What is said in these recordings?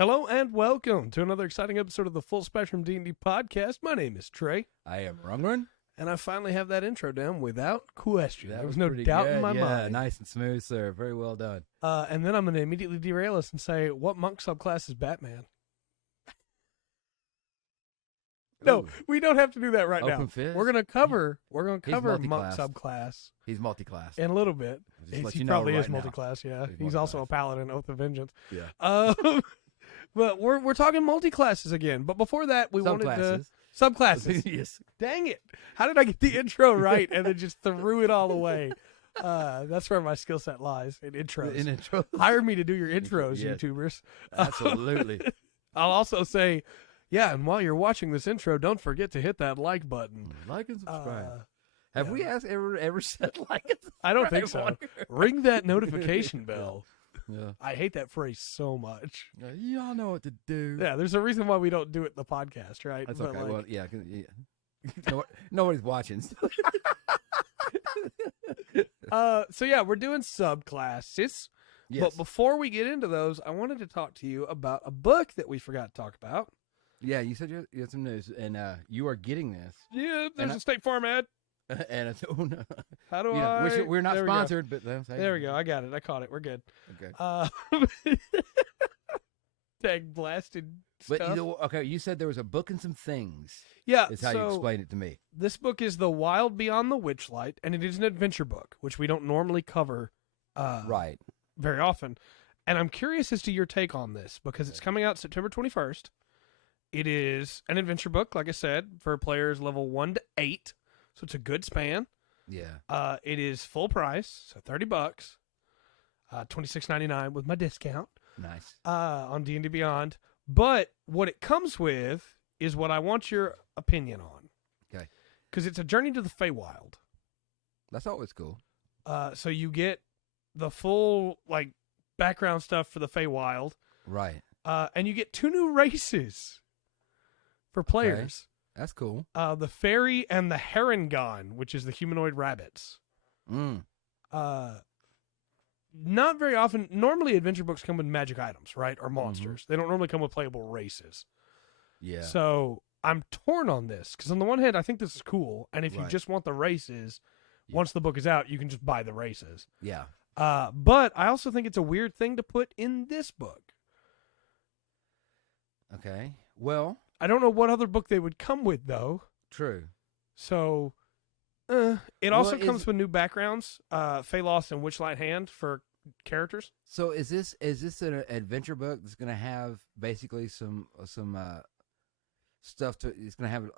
Hello and welcome to another exciting episode of the Full Spectrum D&D podcast. My name is Trey. I am Rungren. And I finally have that intro down without question. That there was was no pretty doubt good. in my Yeah, mind. nice and smooth, sir. Very well done. And then I'm going to immediately derail us and say, what monk subclass is Batman? No, Ooh. we don't have to do that right Open now. fist? We're going to cover monk multi-classed. subclass He's multi-class. in a little bit. Just let He you know probably right is now. multi-class, yeah. He's He's also a multi-class. paladin, Oath of Vengeance. Yeah. But we're talking multi-classes again. But before that, we wanted to... Subclasses. Subclasses. Yes. Dang it. How did I get the intro right and then just threw it all away? That's where my skill set lies, in intros. In intro. Hire me to do your intros, Yes. YouTubers. Absolutely. I'll also say, yeah, and while you're watching this intro, don't forget to hit that like button. Like and subscribe. Yeah. Have we ever said like and subscribe? I don't think so. on here? Ring that notification bell. Yeah. I hate that phrase so much. Y'all know what to do. Yeah, there's a reason why we don't do it in the podcast, right? That's But, okay. like, Well, yeah. Nobody's watching. so yeah, we're doing subclasses. Yes. But before we get into those, I wanted to talk to you about a book that we forgot to talk about. Yeah, you said you had some news, and you are getting this. Yeah, there's And a State Farm ad. And it's, oh no. How do You know, I? we're not There we go. sponsored, but There we go. I got it. I caught it. We're good. Okay. Tag blasted But stuff. okay, you said there was a book and some things. Yeah, Is how so you explained it to me. this book is The Wild Beyond the Witchlight, and it is an adventure book, which we don't normally cover Right. very often. And I'm curious as to your take on this, because it's coming out September 21st. It is an adventure book, like I said, for players level 1 to 8, so it's a good span. Yeah. It is full price, so $30, $26.99 with my discount Nice. on D&D Beyond. But what it comes with is what I want your opinion on. Okay. Because it's a journey to the Feywild. That's always cool. So you get the full like background stuff for the Feywild, Right. and you get 2 new races for players. That's cool. The fairy and the Herongon, which is the humanoid rabbits. Mm. Not very often. Normally, adventure books come with magic items, right, or monsters. They don't normally come with playable races. Yeah. So I'm torn on this because on the one hand, I think this is cool, and if you Right. just want the races, Yeah. once the book is out, you can just buy the races. Yeah. But I also think it's a weird thing to put in this book. Okay. Well, I don't know what other book they would come with though. true. So it also Well, comes with new backgrounds, Phalos and Witchlight Hand for characters. So is this an adventure book that's going to have basically some stuff to? It's going to have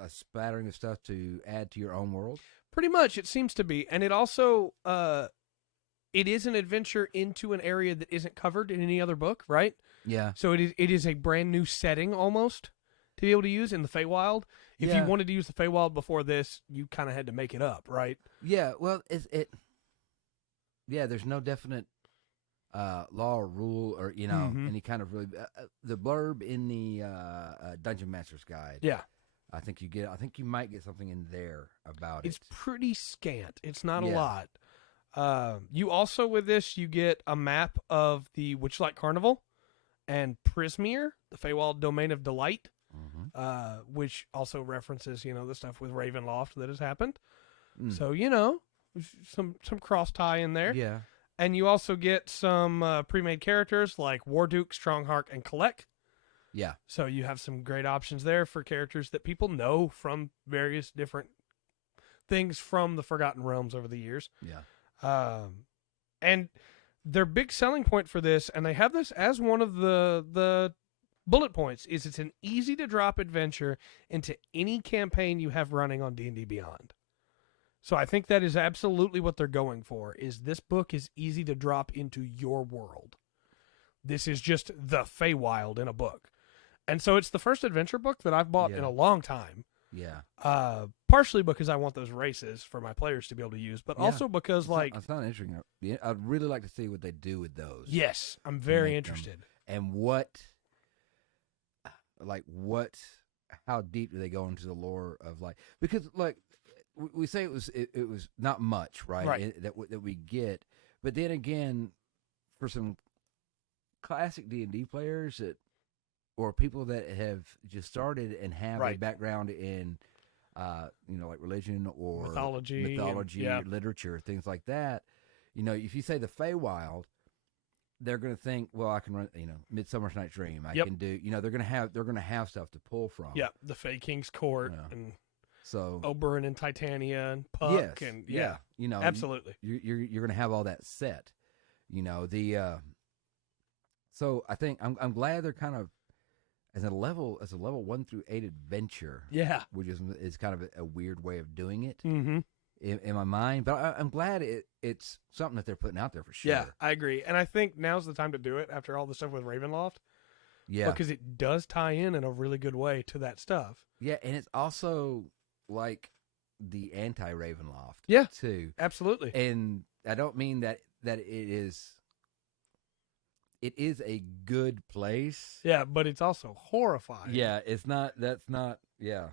a spattering of stuff to add to your own world. Pretty much, it seems to be, and it also it is an adventure into an area that isn't covered in any other book, right? Yeah. So it is a brand new setting almost to be able to use in the Feywild. If you Yeah. wanted to use the Feywild before this, you kind of had to make it up, right? Yeah. Well, Yeah. There's no definite law or rule or Mhm. any kind of really the blurb in the Dungeon Master's Guide. Yeah. I think you might get something in there about It's it. pretty scant. It's not a Yeah. lot. You also, with this, you get a map of the Witchlight Carnival and Prismere, the Feywild Domain of Delight, which also references, the stuff with Ravenloft that has happened. Mm. So, some cross tie in there. Yeah. And you also get some pre-made characters like Warduke, Strongheart, and Kalek. Yeah. So you have some great options there for characters that people know from various different things from the Forgotten Realms over the years. Yeah. And their big selling point for this, and they have this as one of the bullet points, is it's an easy to drop adventure into any campaign you have running on D&D Beyond. So I think that is absolutely what they're going for, is this book is easy to drop into your world. This is just the Feywild in a book. And so it's the first adventure book that I've bought in Yeah. a long time. Yeah. Partially because I want those races for my players to be able to use, but Yeah. also because, It's not interesting. Yeah, I'd really like to see what they do with those. yes, I'm very make them- interested. And how deep do they go into the lore of because we say it was not much, right? Right. That we get, but then again, for some classic D&D players that, or people that have just started and have a Right. background in, like religion or Mythology, literature, things like that. If you say the Feywild, they're going to think, well, I can run, Midsummer's Night's Dream. I can do, they're going to have stuff to pull from. Yeah, the Fey King's Court and so Oberyn and Titania and Puck and absolutely. You're going to have all that set. So I think I'm glad they're kind of as a level 1 through 8 adventure. Yeah, which is kind of a weird way of doing it. Mm-hmm. In my mind, but I'm glad it's something that they're putting out there for sure. Yeah, I agree, and I think now's the time to do it after all the stuff with Ravenloft. Yeah, because it does tie in a really good way to that stuff. Yeah, and it's also like the anti-Ravenloft. Yeah, too. Absolutely. And I don't mean that it is. It is a good place. Yeah, but it's also horrifying. Yeah, it's not. That's not. Yeah.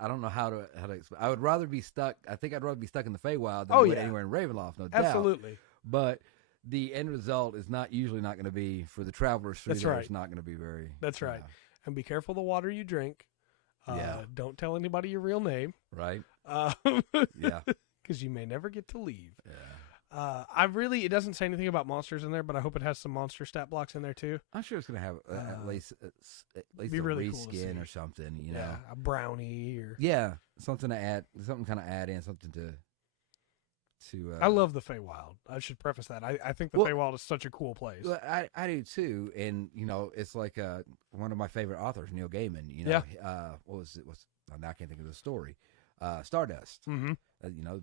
I don't know how to explain. I would rather be stuck. I think I'd rather be stuck in the Feywild than anywhere in Ravenloft, no doubt. Absolutely. But the end result is usually not going to be for the travelers through. That's there, right. It's not going to be very. That's right. And be careful the water you drink. Don't tell anybody your real name. Right. Yeah. Because you may never get to leave. Yeah. It doesn't say anything about monsters in there, but I hope it has some monster stat blocks in there too. I'm sure it's going to have at least be a really cool reskin or something, a brownie or something to add, something kind of add in, something to. I love the Feywild. I should preface that. I think the Feywild is such a cool place. Well, I do too, and it's like one of my favorite authors, Neil Gaiman. What was it? Now I can't think of the story. Stardust. Mm-hmm.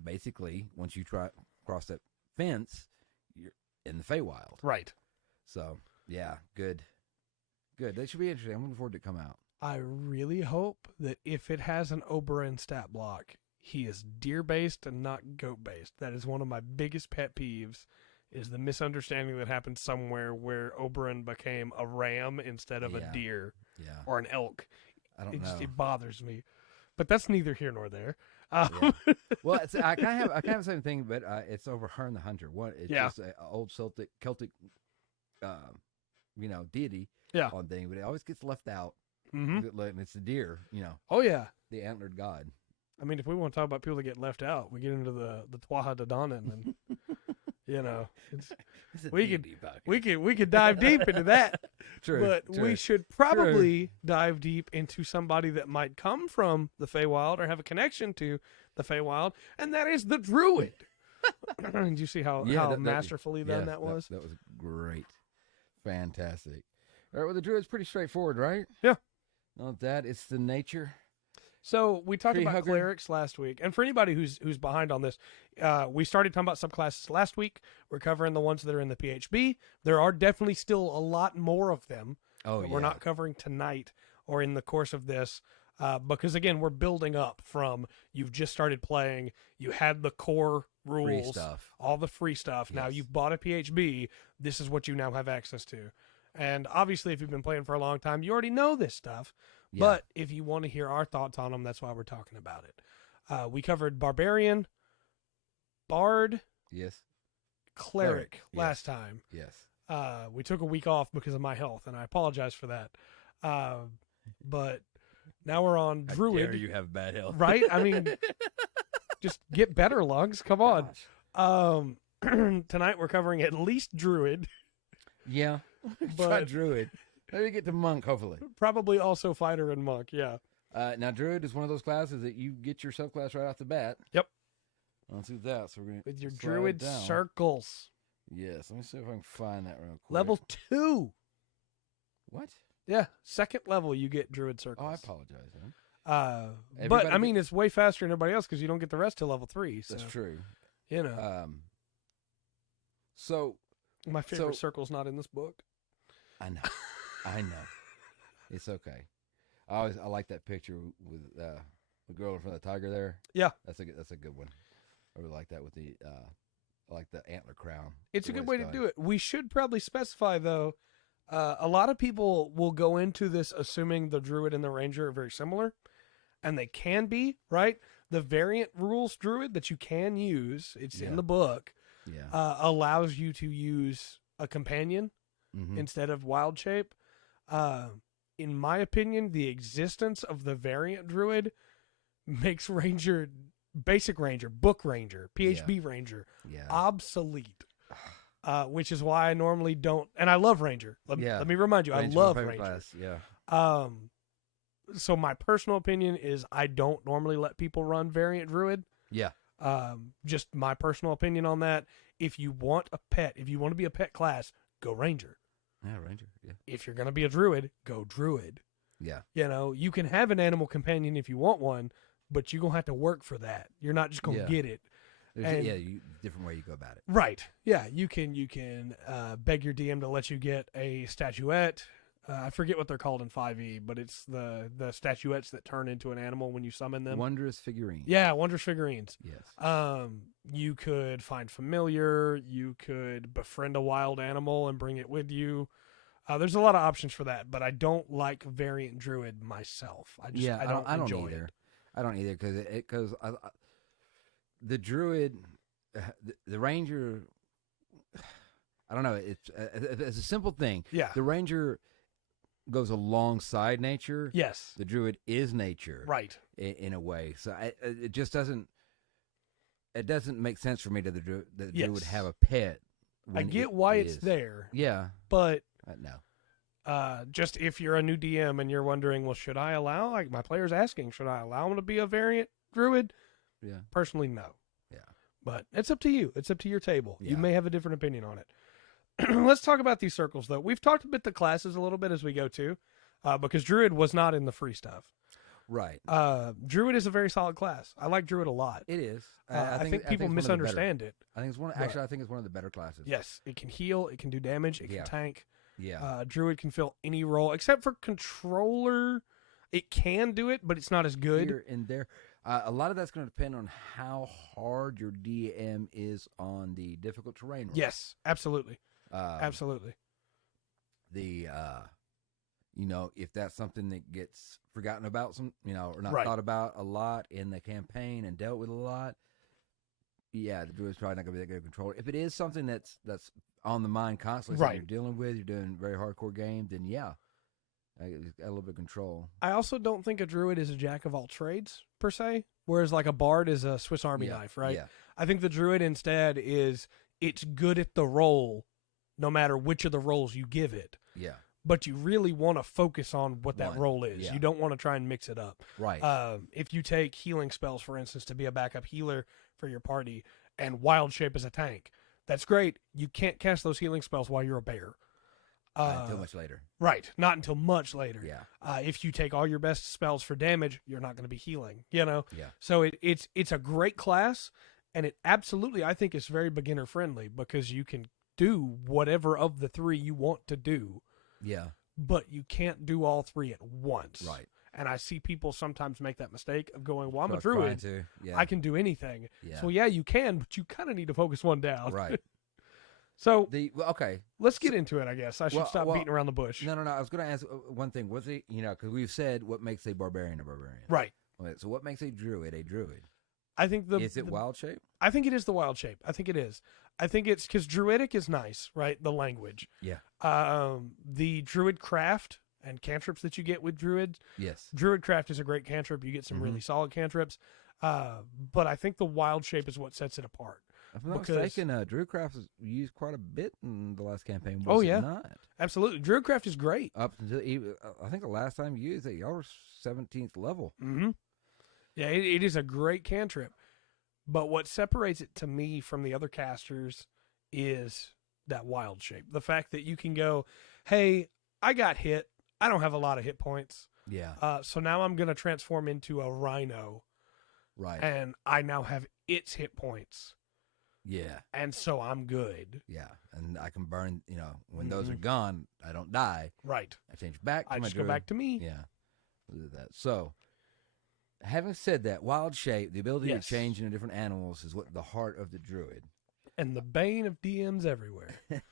Basically, once you cross that fence, you're in the Feywild. Right. So, yeah, good. That should be interesting. I'm looking forward to it come out. I really hope that if it has an Oberyn stat block, he is deer-based and not goat-based. That is one of my biggest pet peeves, is the misunderstanding that happened somewhere where Oberyn became a ram instead of a deer or an elk. I don't know. It bothers me. But that's neither here nor there. Well, I kind of have the same thing, but it's over Herne the Hunter. It's just an old Celtic, deity on thing, but it always gets left out. Mm-hmm. And it's the deer, Oh yeah, the antlered god. I mean, if we want to talk about people that get left out, we get into the Twaha Dadanan, and we could dive deep into that. True, we should probably dive deep into somebody that might come from the Feywild or have a connection to the Feywild, and that is the Druid. Did you see how masterfully done that was? That was great, fantastic. All right, well, the Druid's pretty straightforward, right? Yeah. Not that it's the nature. So we talked about hugger. clerics last week, and for anybody who's behind on this, we started talking about subclasses last week. We're covering the ones that are in the PHB. There are definitely still a lot more of them that we're not covering tonight or in the course of this, because again, we're building up from you've just started playing, you had the core rules, free stuff. All the free stuff. Yes. Now you've bought a PHB. This is what you now have access to, and obviously, if you've been playing for a long time, you already know this stuff. Yeah. But if you want to hear our thoughts on them, that's why we're talking about it. We covered Barbarian, Bard, Cleric last time. Yes. We took a week off because of my health, and I apologize for that. But now we're on Druid. How dare you have bad health. Right? I mean, just get better, Lugs. Come on. Tonight we're covering at least Druid. Yeah. Try Druid. Maybe get to Monk, hopefully. Probably also Fighter and Monk, yeah. Now, Druid is one of those classes that you get your subclass right off the bat. Yep. Let's do that. So we're gonna with your Druid circles. Yes. Let me see if I can find that real quick. Level 2. What? Yeah. Second level, you get Druid circles. Oh, I apologize, man. But, I mean, it's way faster than everybody else because you don't get the rest till level 3. So, that's true. So... My favorite circle's not in this book. I know. It's okay. I like that picture with the girl in front of the tiger there. Yeah, that's a good one. I really like that with the I like the antler crown. It's a good way to do it. We should probably specify though. A lot of people will go into this assuming the Druid and the Ranger are very similar, and they can be, right? The variant rules Druid that you can use, it's in the book, allows you to use a companion instead of wild shape. In my opinion, the existence of the variant druid makes ranger, basic ranger, book ranger, PHB ranger obsolete. Which is why I normally don't, and I love ranger. Let me remind you, Ranger, I love favorite ranger. class. So my personal opinion is I don't normally let people run variant druid. Yeah. Just my personal opinion on that. If you want a pet, if you want to be a pet class, go ranger. Yeah, ranger. Yeah. If you're going to be a druid, go druid. Yeah. You know, you can have an animal companion if you want one, but you're going to have to work for that. You're not just going to get it. Different way you go about it. Right. Yeah, you can beg your DM to let you get a statuette. I forget what they're called in 5e, but it's the statuettes that turn into an animal when you summon them. Wondrous figurines. Yeah, wondrous figurines. Yes. You could find familiar. You could befriend a wild animal and bring it with you. There's a lot of options for that, but I don't like variant druid myself. I don't enjoy either. it. I don't either because the druid, the ranger. I don't know. It's a simple thing. Yeah. The ranger goes alongside nature. Yes. The druid is nature. Right. In a way. So it just doesn't. It doesn't make sense for me that the druid would have a pet. I get why it's there. Yeah. But no. Just if you're a new DM and you're wondering, well, should I allow? Like my player's asking, should I allow him to be a variant druid? Yeah. Personally, no. Yeah. But it's up to you. It's up to your table. Yeah. You may have a different opinion on it. Let's talk about these circles, though. We've talked about the classes a little bit as we go to, because Druid was not in the free stuff. Right. Druid is a very solid class. I like Druid a lot. It is. I think people misunderstand it. I think it's one. Actually, I think it's one of the better classes. Yes, it can heal. It can do damage. It can tank. Yeah. Druid can fill any role except for controller. It can do it, but it's not as good. Here and there. A lot of that's going to depend on how hard your DM is on the difficult terrain. Yes, absolutely. Absolutely. If that's something that gets forgotten about, or not Right. thought about a lot in the campaign and dealt with a lot, the druid's probably not going to be that good a controller. If it is something that's on the mind constantly, Right. you're dealing with, you're doing a very hardcore game, then it's got a little bit of control. I also don't think a druid is a jack of all trades per se, whereas like a bard is a Swiss Army knife, right? Yeah. I think the druid instead it's good at the role, no matter which of the roles you give it. Yeah. But you really want to focus on what that role is. Yeah. You don't want to try and mix it up. Right. If you take healing spells, for instance, to be a backup healer for your party, and wild shape as a tank, that's great. You can't cast those healing spells while you're a bear. Until much later. Right. Not until much later. Yeah. If you take all your best spells for damage, you're not going to be healing, Yeah. So it's a great class, and it absolutely, I think, is very beginner friendly because you can do whatever of the three you want to do. Yeah. But you can't do all three at once. Right. And I see people sometimes make that mistake of going, well, I'm a druid. Yeah. I can do anything. Yeah. So, you can, but you kind of need to focus one down. Right. So, okay. Let's get into it, I guess. I should stop beating around the bush. No. I was going to ask one thing. What's it, because we've said what makes a barbarian a barbarian. Right. Okay, so what makes a druid a druud? I think Is it wild shape? I think it is the wild shape. I think it is. I think it's because druidic is nice, right? The language. Yeah. The druid craft and cantrips that you get with druids. Yes. Druid craft is a great cantrip. You get some really solid cantrips. But I think the wild shape is what sets it apart. If I'm not mistaken, Druidcraft is used quite a bit in the last campaign. Was it not? Absolutely. Druidcraft is great. Up until I think the last time you used it, y'all were 17th level. Mm-hmm. Yeah, it is a great cantrip. But what separates it to me from the other casters is that wild shape. The fact that you can go, hey, I got hit. I don't have a lot of hit points. Yeah. So now I'm going to transform into a rhino. Right. And I now have its hit points. Yeah. And so I'm good. Yeah. And I can burn, when those are gone, I don't die. Right. I change back to I my just druid. go back to me. Yeah. Do that. So, having said that, wild shape, the ability to change into different animals is what the heart of the druid. And the bane of DMs everywhere. Got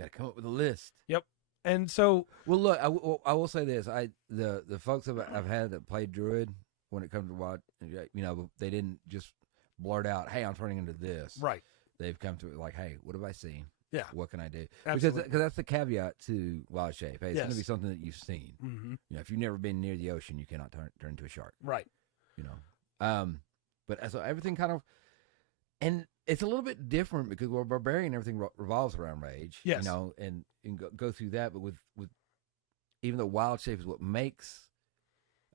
to come up with a list. Yep. And so, well, look, I will say this: the folks I've had that played druid, when it comes to wild, they didn't just blurt out, "Hey, I'm turning into this." Right. They've come to it like, "Hey, what have I seen? Yeah. What can I do? Absolutely. Because that's the caveat to Wild Shape. Hey, it's going to be something that you've seen. Mm-hmm. If you've never been near the ocean, you cannot turn into a shark. Right. But so everything kind of, and it's a little bit different because we're barbarian. Everything revolves around rage. Yes. And go through that. But with even though Wild Shape is what makes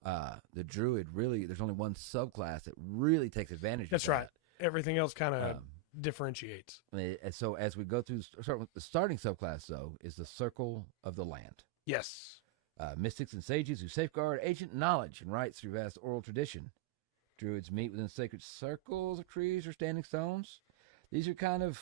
the druid really, there's only one subclass that really takes advantage. That's of that. right. Everything else kind of differentiates. And so as we go through, start with the starting subclass though is the Circle of the Land. Yes. Mystics and sages who safeguard ancient knowledge and rights through vast oral tradition. Druids meet within sacred circles of trees or standing stones. These are kind of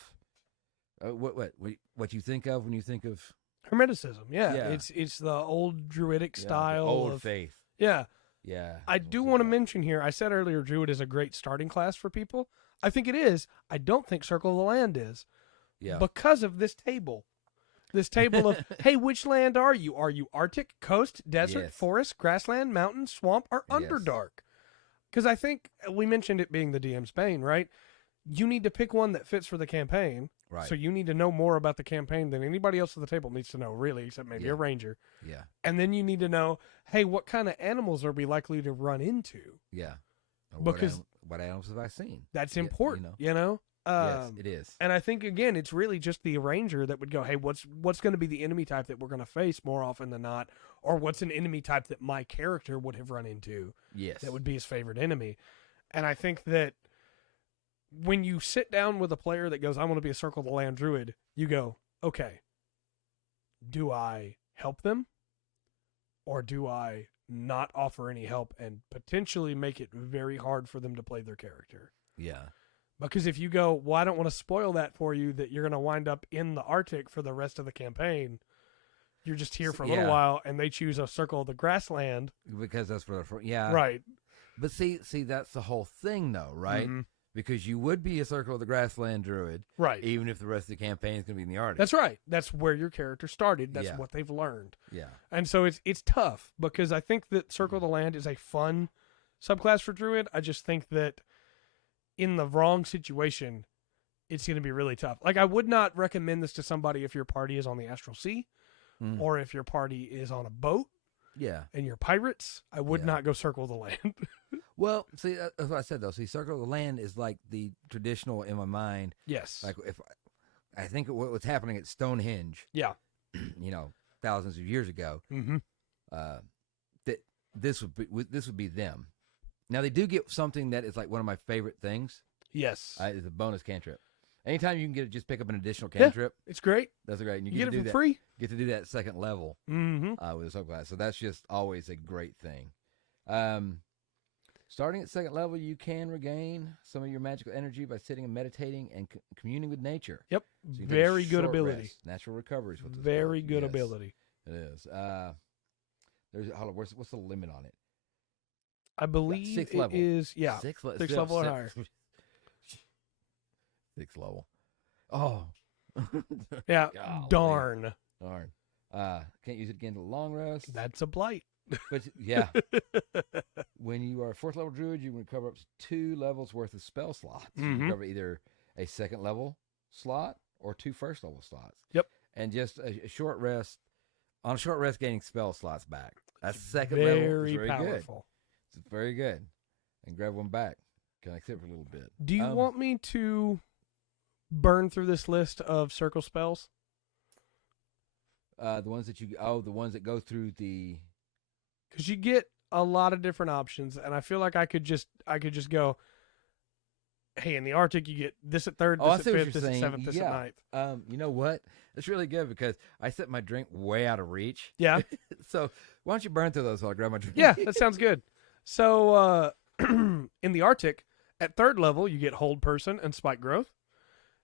what you think of when you think of Hermeticism. Yeah. It's the old druidic style, old faith. Yeah. Yeah. I do want to mention here, I said earlier druid is a great starting class for people. I think it is. I don't think Circle of the Land is. Yeah. Because of this table. This table of, hey, which land are you? Are you Arctic, coast, desert, forest, grassland, mountain, swamp, or Underdark? Because I think we mentioned it being the DM's Bane, right? You need to pick one that fits for the campaign. Right. So you need to know more about the campaign than anybody else at the table needs to know, really, except maybe a ranger. Yeah. And then you need to know, hey, what kind of animals are we likely to run into? Yeah. Because what animals have I seen? That's important, you know? Yes, it is. And I think, again, it's really just the ranger that would go, hey, what's going to be the enemy type that we're going to face more often than not? Or what's an enemy type that my character would have run into? Yes. That would be his favorite enemy. And I think that when you sit down with a player that goes, I want to be a Circle of the Land druid, you go, okay, do I help them? Or do I not offer any help and potentially make it very hard for them to play their character? Yeah. Because if you go, well, I don't want to spoil that for you, that you're going to wind up in the Arctic for the rest of the campaign. You're just here for a little while, and they choose a Circle of the Grassland. Because that's where they're right. But see, that's the whole thing, though, right? Mm-hmm. Because you would be a Circle of the Grassland druid, right? Even if the rest of the campaign is going to be in the Arctic. That's right. That's where your character started. That's what they've learned. Yeah. And so it's tough because I think that Circle of the Land is a fun subclass for druid. I just think that in the wrong situation, it's going to be really tough. Like, I would not recommend this to somebody if your party is on the Astral Sea or if your party is on a boat. Yeah. And you're pirates. I would not go Circle of the Land. Well, see, that's what I said, though. See, Circle of the Land is like the traditional in my mind. Yes. Like, if I think what's happening at Stonehenge. Yeah. Thousands of years ago. Mm-hmm. That this would be them. Now, they do get something that is like one of my favorite things. Yes. Is a bonus cantrip. Anytime you can just pick up an additional cantrip. Yeah, it's great. That's great. And you get it for free. Get to do that second level with a subclass. So that's just always a great thing. Starting at second level, you can regain some of your magical energy by sitting and meditating and communing with nature. Yep. So very good ability. Rest. Natural recovery is what this very good ability. It is. Hold on, what's the limit on it? I believe sixth it level. Is sixth level or higher. Sixth level. Oh. Yeah. Darn. Can't use it again to long rest. That's a blight. But yeah. When you are a fourth level druid, you can recover up to 2 levels worth of spell slots. You can recover either a second level slot or 2 first level slots. Yep. And just a short rest. On a short rest, gaining spell slots back. That's second very level. It's very powerful. Good. It's very good. And grab one back. Can I sit for a little bit? Do you want me to burn through this list of circle spells? The ones that go through the. Because you get a lot of different options, and I feel like I could just go. Hey, in the Arctic, you get this at third, this at fifth, this at seventh, this at ninth. You know what? It's really good because I set my drink way out of reach. Yeah. So why don't you burn through those while I grab my drink? Yeah, that sounds good. So in the Arctic, at third level, you get Hold Person and Spike Growth.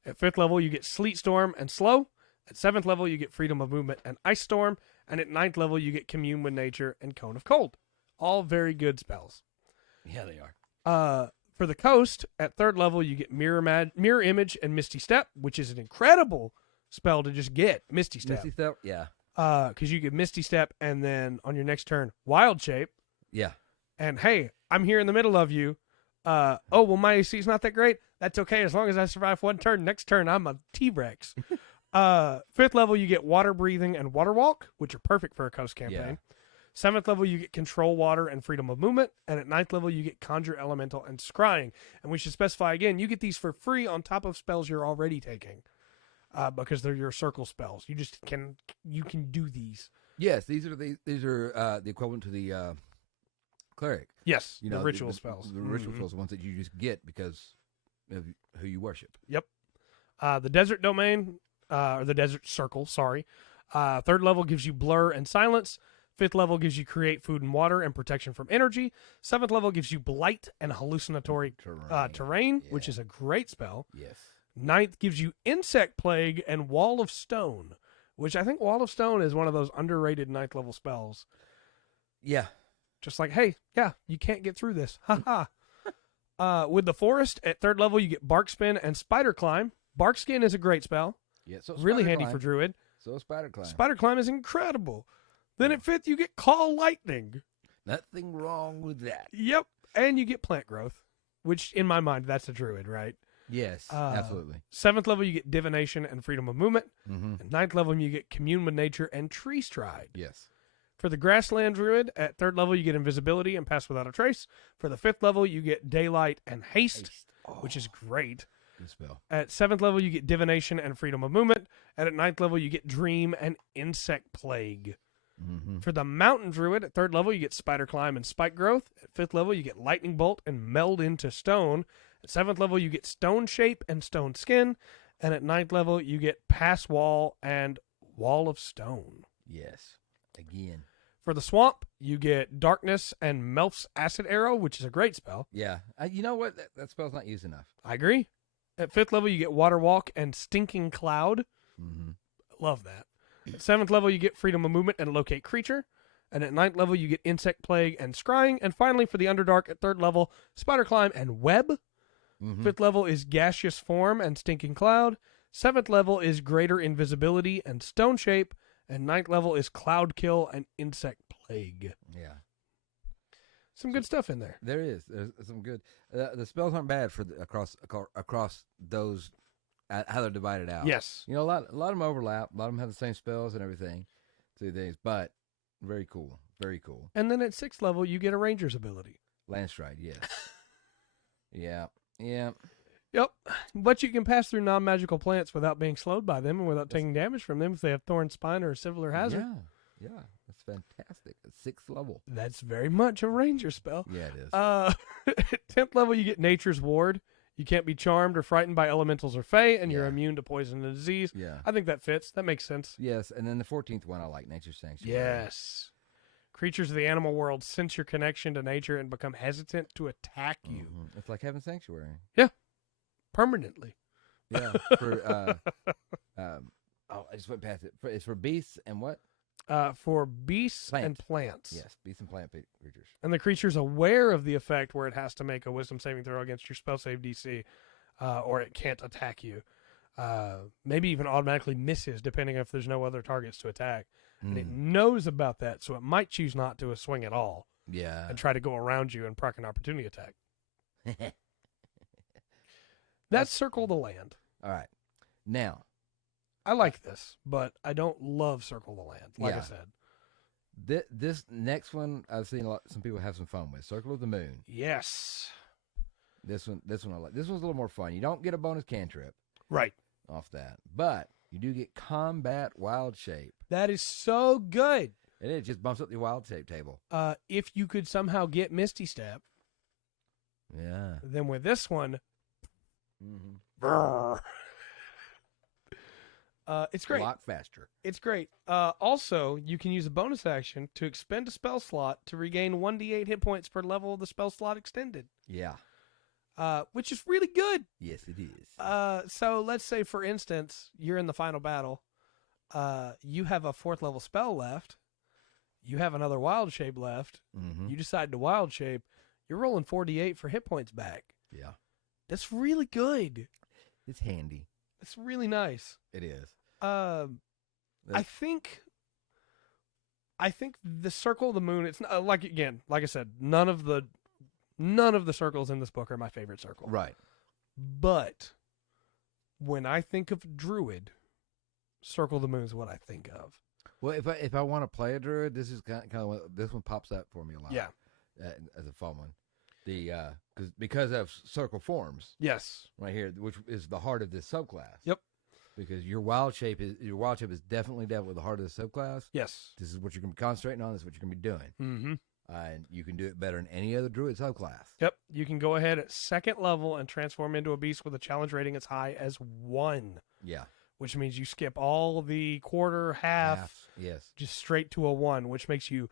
At fifth level, you get Sleet Storm and Slow. At seventh level, you get Freedom of Movement and Ice Storm. And at ninth level, you get Commune with Nature and Cone of Cold. All very good spells. Yeah, they are. For the coast, at third level, you get Mirror Image and Misty Step, which is an incredible spell to just get. Misty Step. Misty Step, yeah. Because you get Misty Step, and then on your next turn, Wild Shape. Yeah. And hey, I'm here in the middle of you. My AC's not that great. That's okay as long as I survive one turn. Next turn, I'm a T-Rex. 5th level, you get Water Breathing and Water Walk, which are perfect for a coast campaign. Yeah. 7th level, you get Control Water and Freedom of Movement. And at 9th level, you get Conjure Elemental and Scrying. And we should specify again, you get these for free on top of spells you're already taking. Because they're your circle spells. You can do these. Yes, these are the equivalent to the cleric. Yes, You know, the ritual spells. The ritual spells, the ones that you just get because of who you worship. Yep. The Desert Domain, or the Desert Circle, sorry. 3rd level gives you Blur and Silence. 5th level gives you Create Food and Water and Protection from Energy. 7th level gives you Blight and Hallucinatory Terrain, which is a great spell. Yes. 9th gives you Insect Plague and Wall of Stone, which I think Wall of Stone is one of those underrated 9th level spells. Yeah. Just like, hey, yeah, you can't get through this. Ha ha. With the Forest, at 3rd level, you get Bark Spin and Spider Climb. Bark Skin is a great spell. Yeah, so really Spider handy Climb. for Druid. So Spider Climb. Spider Climb is incredible. Then at 5th, you get Call Lightning. Nothing wrong with that. Yep. And you get Plant Growth, which in my mind, that's a Druid, right? Yes, absolutely. 7th level, you get Divination and Freedom of Movement. Mm-hmm. At 9th level, you get Commune with Nature and Tree Stride. Yes. For the Grassland Druid, at 3rd level, you get Invisibility and Pass Without a Trace. For the 5th level, you get Daylight and Haste, which is great. Good spell. At 7th level, you get Divination and Freedom of Movement. And at 9th level, you get Dream and Insect Plague. Mm-hmm. For the Mountain Druid, at 3rd level, you get Spider Climb and Spike Growth. At 5th level, you get Lightning Bolt and Meld into Stone. At 7th level, you get Stone Shape and Stone Skin. And at 9th level, you get Pass Wall and Wall of Stone. Yes. Again. For the Swamp, you get Darkness and Melf's Acid Arrow, which is a great spell. Yeah. You know what? That spell's not used enough. I agree. At 5th level, you get Water Walk and Stinking Cloud. Mm-hmm. Love that. At 7th level, you get Freedom of Movement and Locate Creature. And at 9th level, you get Insect Plague and Scrying. And finally, for the Underdark, at 3rd level, Spider Climb and Web. Mm-hmm. 5th level is Gaseous Form and Stinking Cloud. 7th level is Greater Invisibility and Stone Shape. And 9th level is Cloud Kill and Insect Plague. Yeah. Some good stuff in there. There is. There's some good. The spells aren't bad for across those how they're divided out. Yes. You know, a lot of them overlap. A lot of them have the same spells and everything. So things, but very cool. Very cool. And then at 6th level, you get a Ranger's ability. Landstride, yes. Yeah. Yeah. Yep. But you can pass through non-magical plants without being slowed by them and without taking damage from them if they have Thorn Spine or a Similar Hazard. Yeah. Yeah. That's fantastic. At 6th level. That's very much a Ranger spell. Yeah, it is. At 10th level, you get Nature's Ward. You can't be charmed or frightened by elementals or fae, and you're Yeah. immune to poison and disease. Yeah. I think that fits. That makes sense. Yes. And then the 14th one I like, Nature's Sanctuary. Yes. Creatures of the animal world sense your connection to nature and become hesitant to attack you. Mm-hmm. It's like having Sanctuary. Permanently. Yeah. For I just went past it. It's for beasts and what? For beasts Plant. and plants. Yes, beasts and plant creatures. And the creature's aware of the effect where it has to make a wisdom saving throw against your spell save DC, or it can't attack you. Maybe even automatically misses, depending if there's no other targets to attack. And it knows about that, so it might choose not to swing at all Yeah. and try to go around you and proc an opportunity attack. That's Circle the Land. All right. Now, I like this, but I don't love Circle the Land, like I Yeah. said. this next one I've seen some people have some fun with. Circle of the Moon. Yes. This one I like. This one's a little more fun. You don't get a bonus cantrip Right. off that, but you do get Combat Wild Shape. That is so good. And it just bumps up the Wild Shape table. If you could somehow get Misty Step, Yeah. then with this one, Mm-hmm. brrr. It's great. A lot faster. It's great. Also, you can use a bonus action to expend a spell slot to regain 1d8 hit points per level of the spell slot extended. Yeah. Which is really good. Yes, it is. So let's say, for instance, you're in the final battle. You have a 4th level spell left. You have another Wild Shape left. Mm-hmm. You decide to Wild Shape. You're rolling 4d8 for hit points back. Yeah. That's really good. It's handy. It's really nice. It is. I think the Circle of the Moon. It's not, like I said, none of the circles in this book are my favorite circle. Right. But when I think of Druid, Circle the Moon is what I think of. Well, if I want to play a druid, this is kind of this one pops up for me a lot. Yeah. As a fun one, because of circle forms. Yes. Right here, which is the heart of this subclass. Yep. Because your wild shape is definitely dealt with the heart of the subclass. Yes. This is what you're going to be concentrating on. This is what you're going to be doing. Mm-hmm. And you can do it better than any other druid subclass. Yep. You can go ahead at 2nd level and transform into a beast with a challenge rating as high as 1. Yeah. Which means you skip all the quarter, half, yes, just straight to a 1, which makes you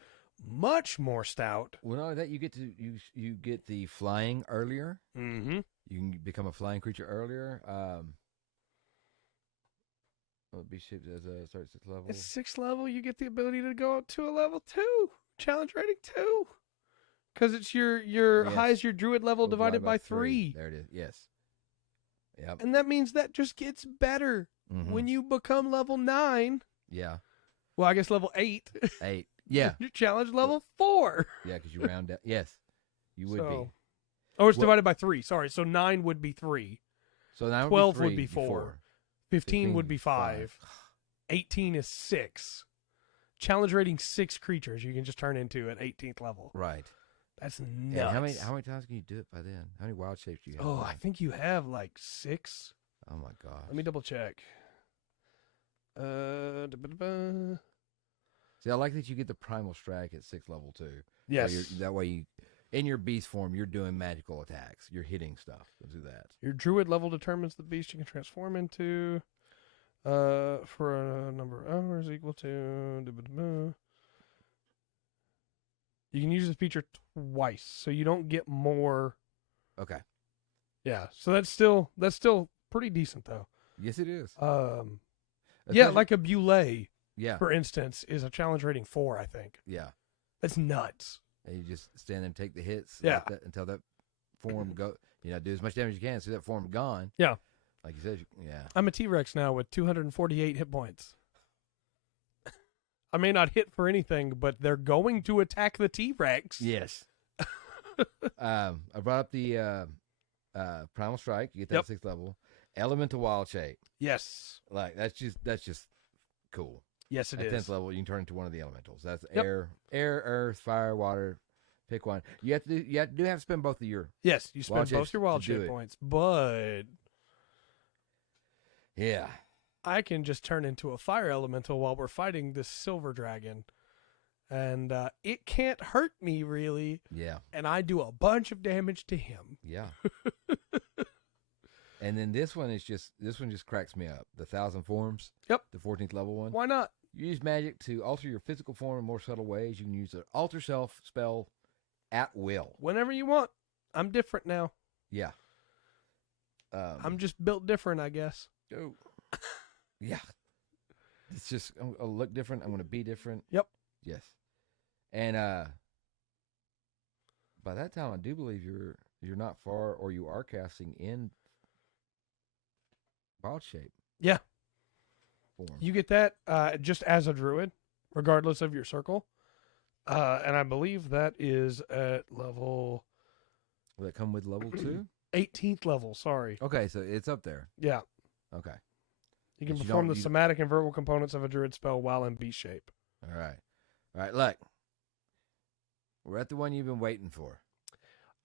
much more stout. Well, not only that, you get the flying earlier. Mm-hmm. You can become a flying creature earlier. Beast shape as a start 6th level. At 6th level, you get the ability to go up to a level 2, challenge rating 2, because it's your high is your druid level divided by 3. There it is. Yes. Yep. And that means that just gets better when you become level 9. Yeah. Well, I guess level 8. 8. Yeah. You challenge level 4. Yeah, because you round down. Yes, you would be. Oh, it's divided by 3. Sorry, so 9 would be 3. So 9 12 would would be 4. 15 would be 5. 18 is 6. Challenge rating 6 creatures you can just turn into at 18th level. Right. That's nuts. And how many times can you do it by then? How many wild shapes do you have? Oh, I think you have like 6. Oh my gosh. Let me double check. See, I like that you get the Primal Strike at 6th level too. Yes. That way you, in your beast form, you're doing magical attacks. You're hitting stuff. Do that. Your druid level determines the beast you can transform into for a number of hours equal to... You can use the feature twice, so you don't get more. Okay. Yeah, so that's still pretty decent though. Yes, it is. Yeah, like a Beulah, yeah, for instance, is a challenge rating 4, I think. Yeah. That's nuts. And you just stand there and take the hits until that form do as much damage as you can, so that form gone. Yeah. Like you said, yeah. I'm a T-Rex now with 248 hit points. I may not hit for anything, but they're going to attack the T-Rex. Yes. I brought up the Primal Strike. You get that at 6th level. Elemental Wild Shape. Yes. Like that's just cool. Yes, it is. At 10th level, you can turn into one of the elementals. That's air, earth, fire, water. Pick one. You have to spend both of your you spend both your wild shape points, but yeah, I can just turn into a fire elemental while we're fighting this silver dragon, and it can't hurt me really. Yeah, and I do a bunch of damage to him. Yeah. And then this one just cracks me up. The 1,000 Forms. Yep. The 14th level one. Why not? You use magic to alter your physical form in more subtle ways. You can use an alter self spell at will. Whenever you want. I'm different now. Yeah. I'm just built different, I guess. Oh. Yeah. It's just, I'll look different. I'm going to be different. Yep. Yes. And by that time, I do believe you're not far, or you are casting in wild shape. Yeah. Form. You get that just as a druid, regardless of your circle. And I believe that is at level... Will it come with level 2? 18th level, sorry. Okay, so it's up there. Yeah. Okay. You can perform the somatic and verbal components of a druid spell while in beast shape. All right, look. We're at the one you've been waiting for.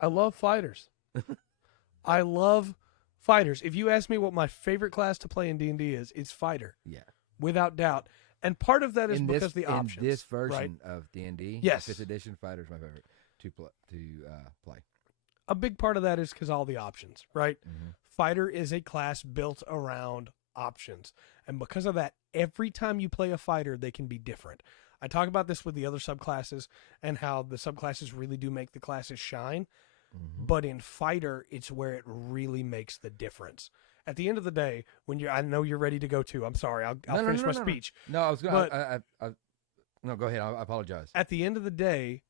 I love fighters. I love fighters. If you ask me what my favorite class to play in D&D is, it's fighter. Yeah. Without doubt. And part of that is because the options. In this version right? of D&D, yes. 5th edition, fighter's my favorite to play. A big part of that is because all the options, right? Mm-hmm. Fighter is a class built around options. And because of that, every time you play a fighter, they can be different. I talk about this with the other subclasses and how the subclasses really do make the classes shine. Mm-hmm. But in fighter, it's where it really makes the difference. At the end of the day, I know you're ready to go too. I'm sorry. I'll finish my speech. No, I was going to... No, go ahead. I apologize. At the end of the day,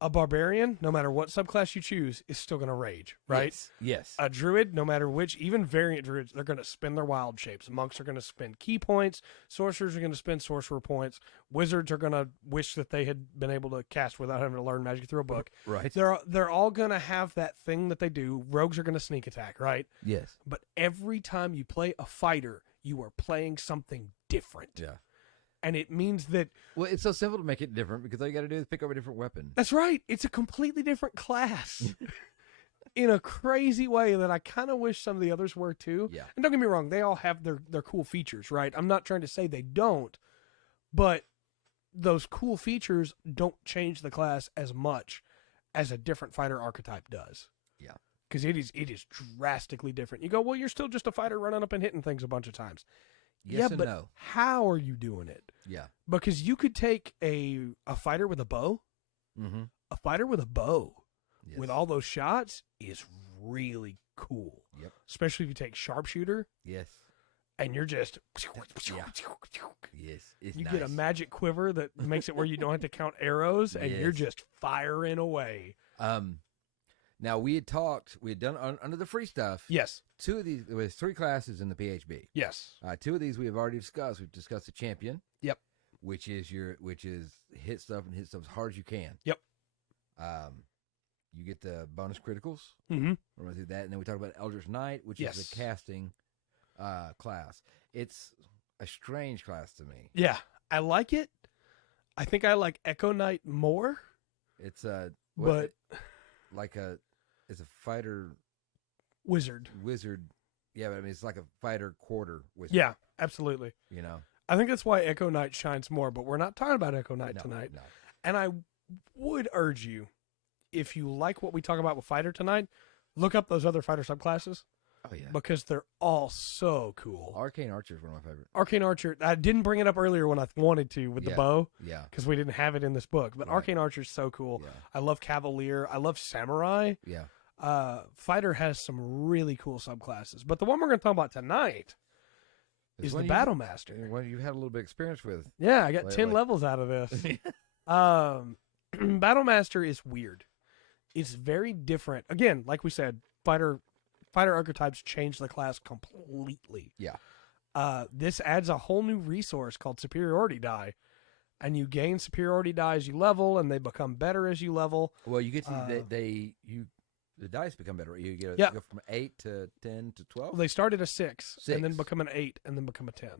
a barbarian, no matter what subclass you choose, is still going to rage, right? Yes. A druid, no matter which, even variant druids, they're going to spend their wild shapes. Monks are going to spend key points. Sorcerers are going to spend sorcerer points. Wizards are going to wish that they had been able to cast without having to learn magic through a book. Right. They're all going to have that thing that they do. Rogues are going to sneak attack, right? Yes. But every time you play a fighter, you are playing something different. Yeah. And it means that... Well, it's so simple to make it different because all you got to do is pick up a different weapon. That's right. It's a completely different class in a crazy way that I kind of wish some of the others were too. Yeah. And don't get me wrong, they all have their cool features, right? I'm not trying to say they don't, but those cool features don't change the class as much as a different fighter archetype does. Yeah. Because it is drastically different. You go, well, you're still just a fighter running up and hitting things a bunch of times. Yes but no. How are you doing it? Yeah. Because you could take a fighter with a bow. Mm-hmm. A fighter with a bow Yes. with all those shots is really cool. Yep. Especially if you take sharpshooter Yes. and you're just... Yeah. Yes. It's You nice. get a magic quiver that makes it where you don't have to count arrows and you're Yes. just firing away. Now we had done under the free stuff. Yes. Two of these, there was 3 classes in the PHB. Yes. 2 of these we have already discussed. We've discussed the champion. Yep. Which is hit stuff as hard as you can. Yep. You get the bonus criticals. Mm-hmm. We're going through that, and then we talk about Eldritch Knight, which is the casting class. It's a strange class to me. Yeah. I like it. I think I like Echo Knight more. It's it's a fighter wizard. Yeah, but I mean it's like a fighter quarter wizard. Yeah, absolutely. You know. I think that's why Echo Knight shines more, but we're not talking about Echo Knight tonight. No. And I would urge you, if you like what we talk about with fighter tonight, look up those other fighter subclasses. Oh yeah. Because they're all so cool. Arcane Archer is one of my favorites. Arcane Archer, I didn't bring it up earlier when I wanted to with the bow. Yeah. Because we didn't have it in this book. But Right. Arcane Archer is so cool. Yeah. I love Cavalier. I love Samurai. Yeah. Fighter has some really cool subclasses. But the one we're going to talk about tonight is the Battlemaster. One you've had a little bit of experience with. Yeah, I got Lately. 10 levels out of this. Battlemaster is weird. It's very different. Again, like we said, fighter archetypes change the class completely. Yeah. This adds a whole new resource called superiority die, and you gain superiority die as you level, and they become better as you level. Well, you get to the dice become better. You get Yeah. you go from 8 to 10 to 12. They start at a 6, and then 6. become an 8, and then become a 10.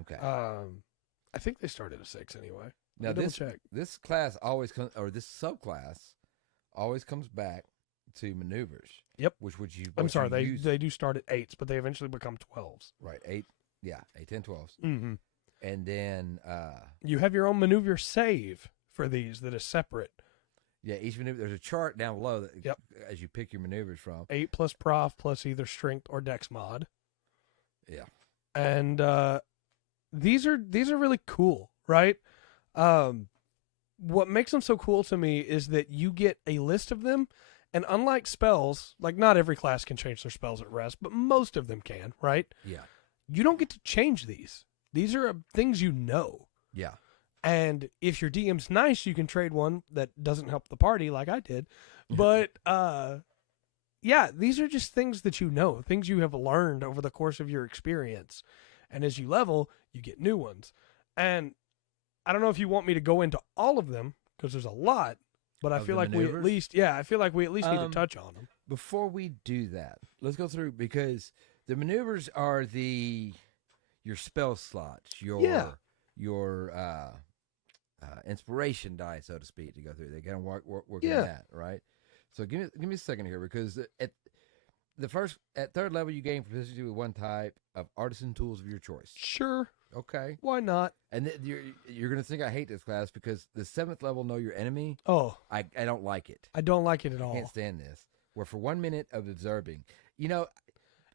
Okay. I think they start at a 6 anyway. Now double check. This class always comes, or this subclass always comes back to maneuvers. Yep. Which you. I'm sorry, use. they do start at 8s, but they eventually become 12s. Right. 8. Yeah. 8, 10, 12s. Mm-hmm. And then. You have your own maneuver save for these that is separate. Yeah. Each maneuver. There's a chart down below that. Yep. As you pick your maneuvers from. 8 plus prof plus either strength or dex mod. Yeah. And these are really cool, right? What makes them so cool to me is that you get a list of them, and unlike spells, like not every class can change their spells at rest, but most of them can, right? Yeah. You don't get to change these. These are things you know. Yeah. And if your DM's nice, you can trade one that doesn't help the party like I did. But yeah, these are just things that you know, things you have learned over the course of your experience. And as you level, you get new ones. And I don't know if you want me to go into all of them because there's a lot, but I feel like we at least need to touch on them. Before we do that, let's go through, because the maneuvers are your spell slots, your inspiration die, so to speak, to go through. They kind of work on that, right? So give me a second here, because at third level you gain proficiency with one type of artisan tools of your choice. Sure. Okay. Why not? And you're going to think I hate this class because the 7th level, know your enemy. Oh. I don't like it. I don't like it at I all. can't stand this. Where for 1 minute of observing,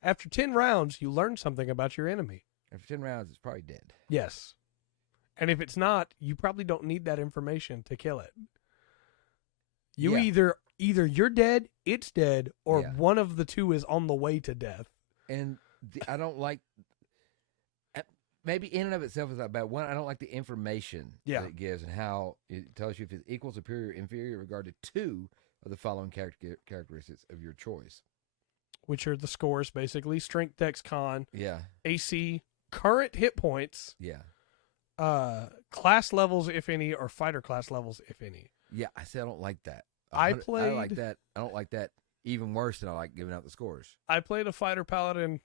after 10 rounds, you learn something about your enemy. after 10 rounds, it's probably dead. Yes. And if it's not, you probably don't need that information to kill it. You either you're dead, it's dead, or one of the two is on the way to death. And I don't like, maybe in and of itself is not bad. One, I don't like the information that it gives and how it tells you if it's equal, superior, inferior in regard to two of the following characteristics of your choice. Which are the scores, basically. Strength, Dex, Con. Yeah. AC, current hit points. Yeah. Class levels, if any, or fighter class levels, if any. Yeah, I said I don't like that. I don't like that. I don't like that even worse than I like giving out the scores. I played a fighter paladin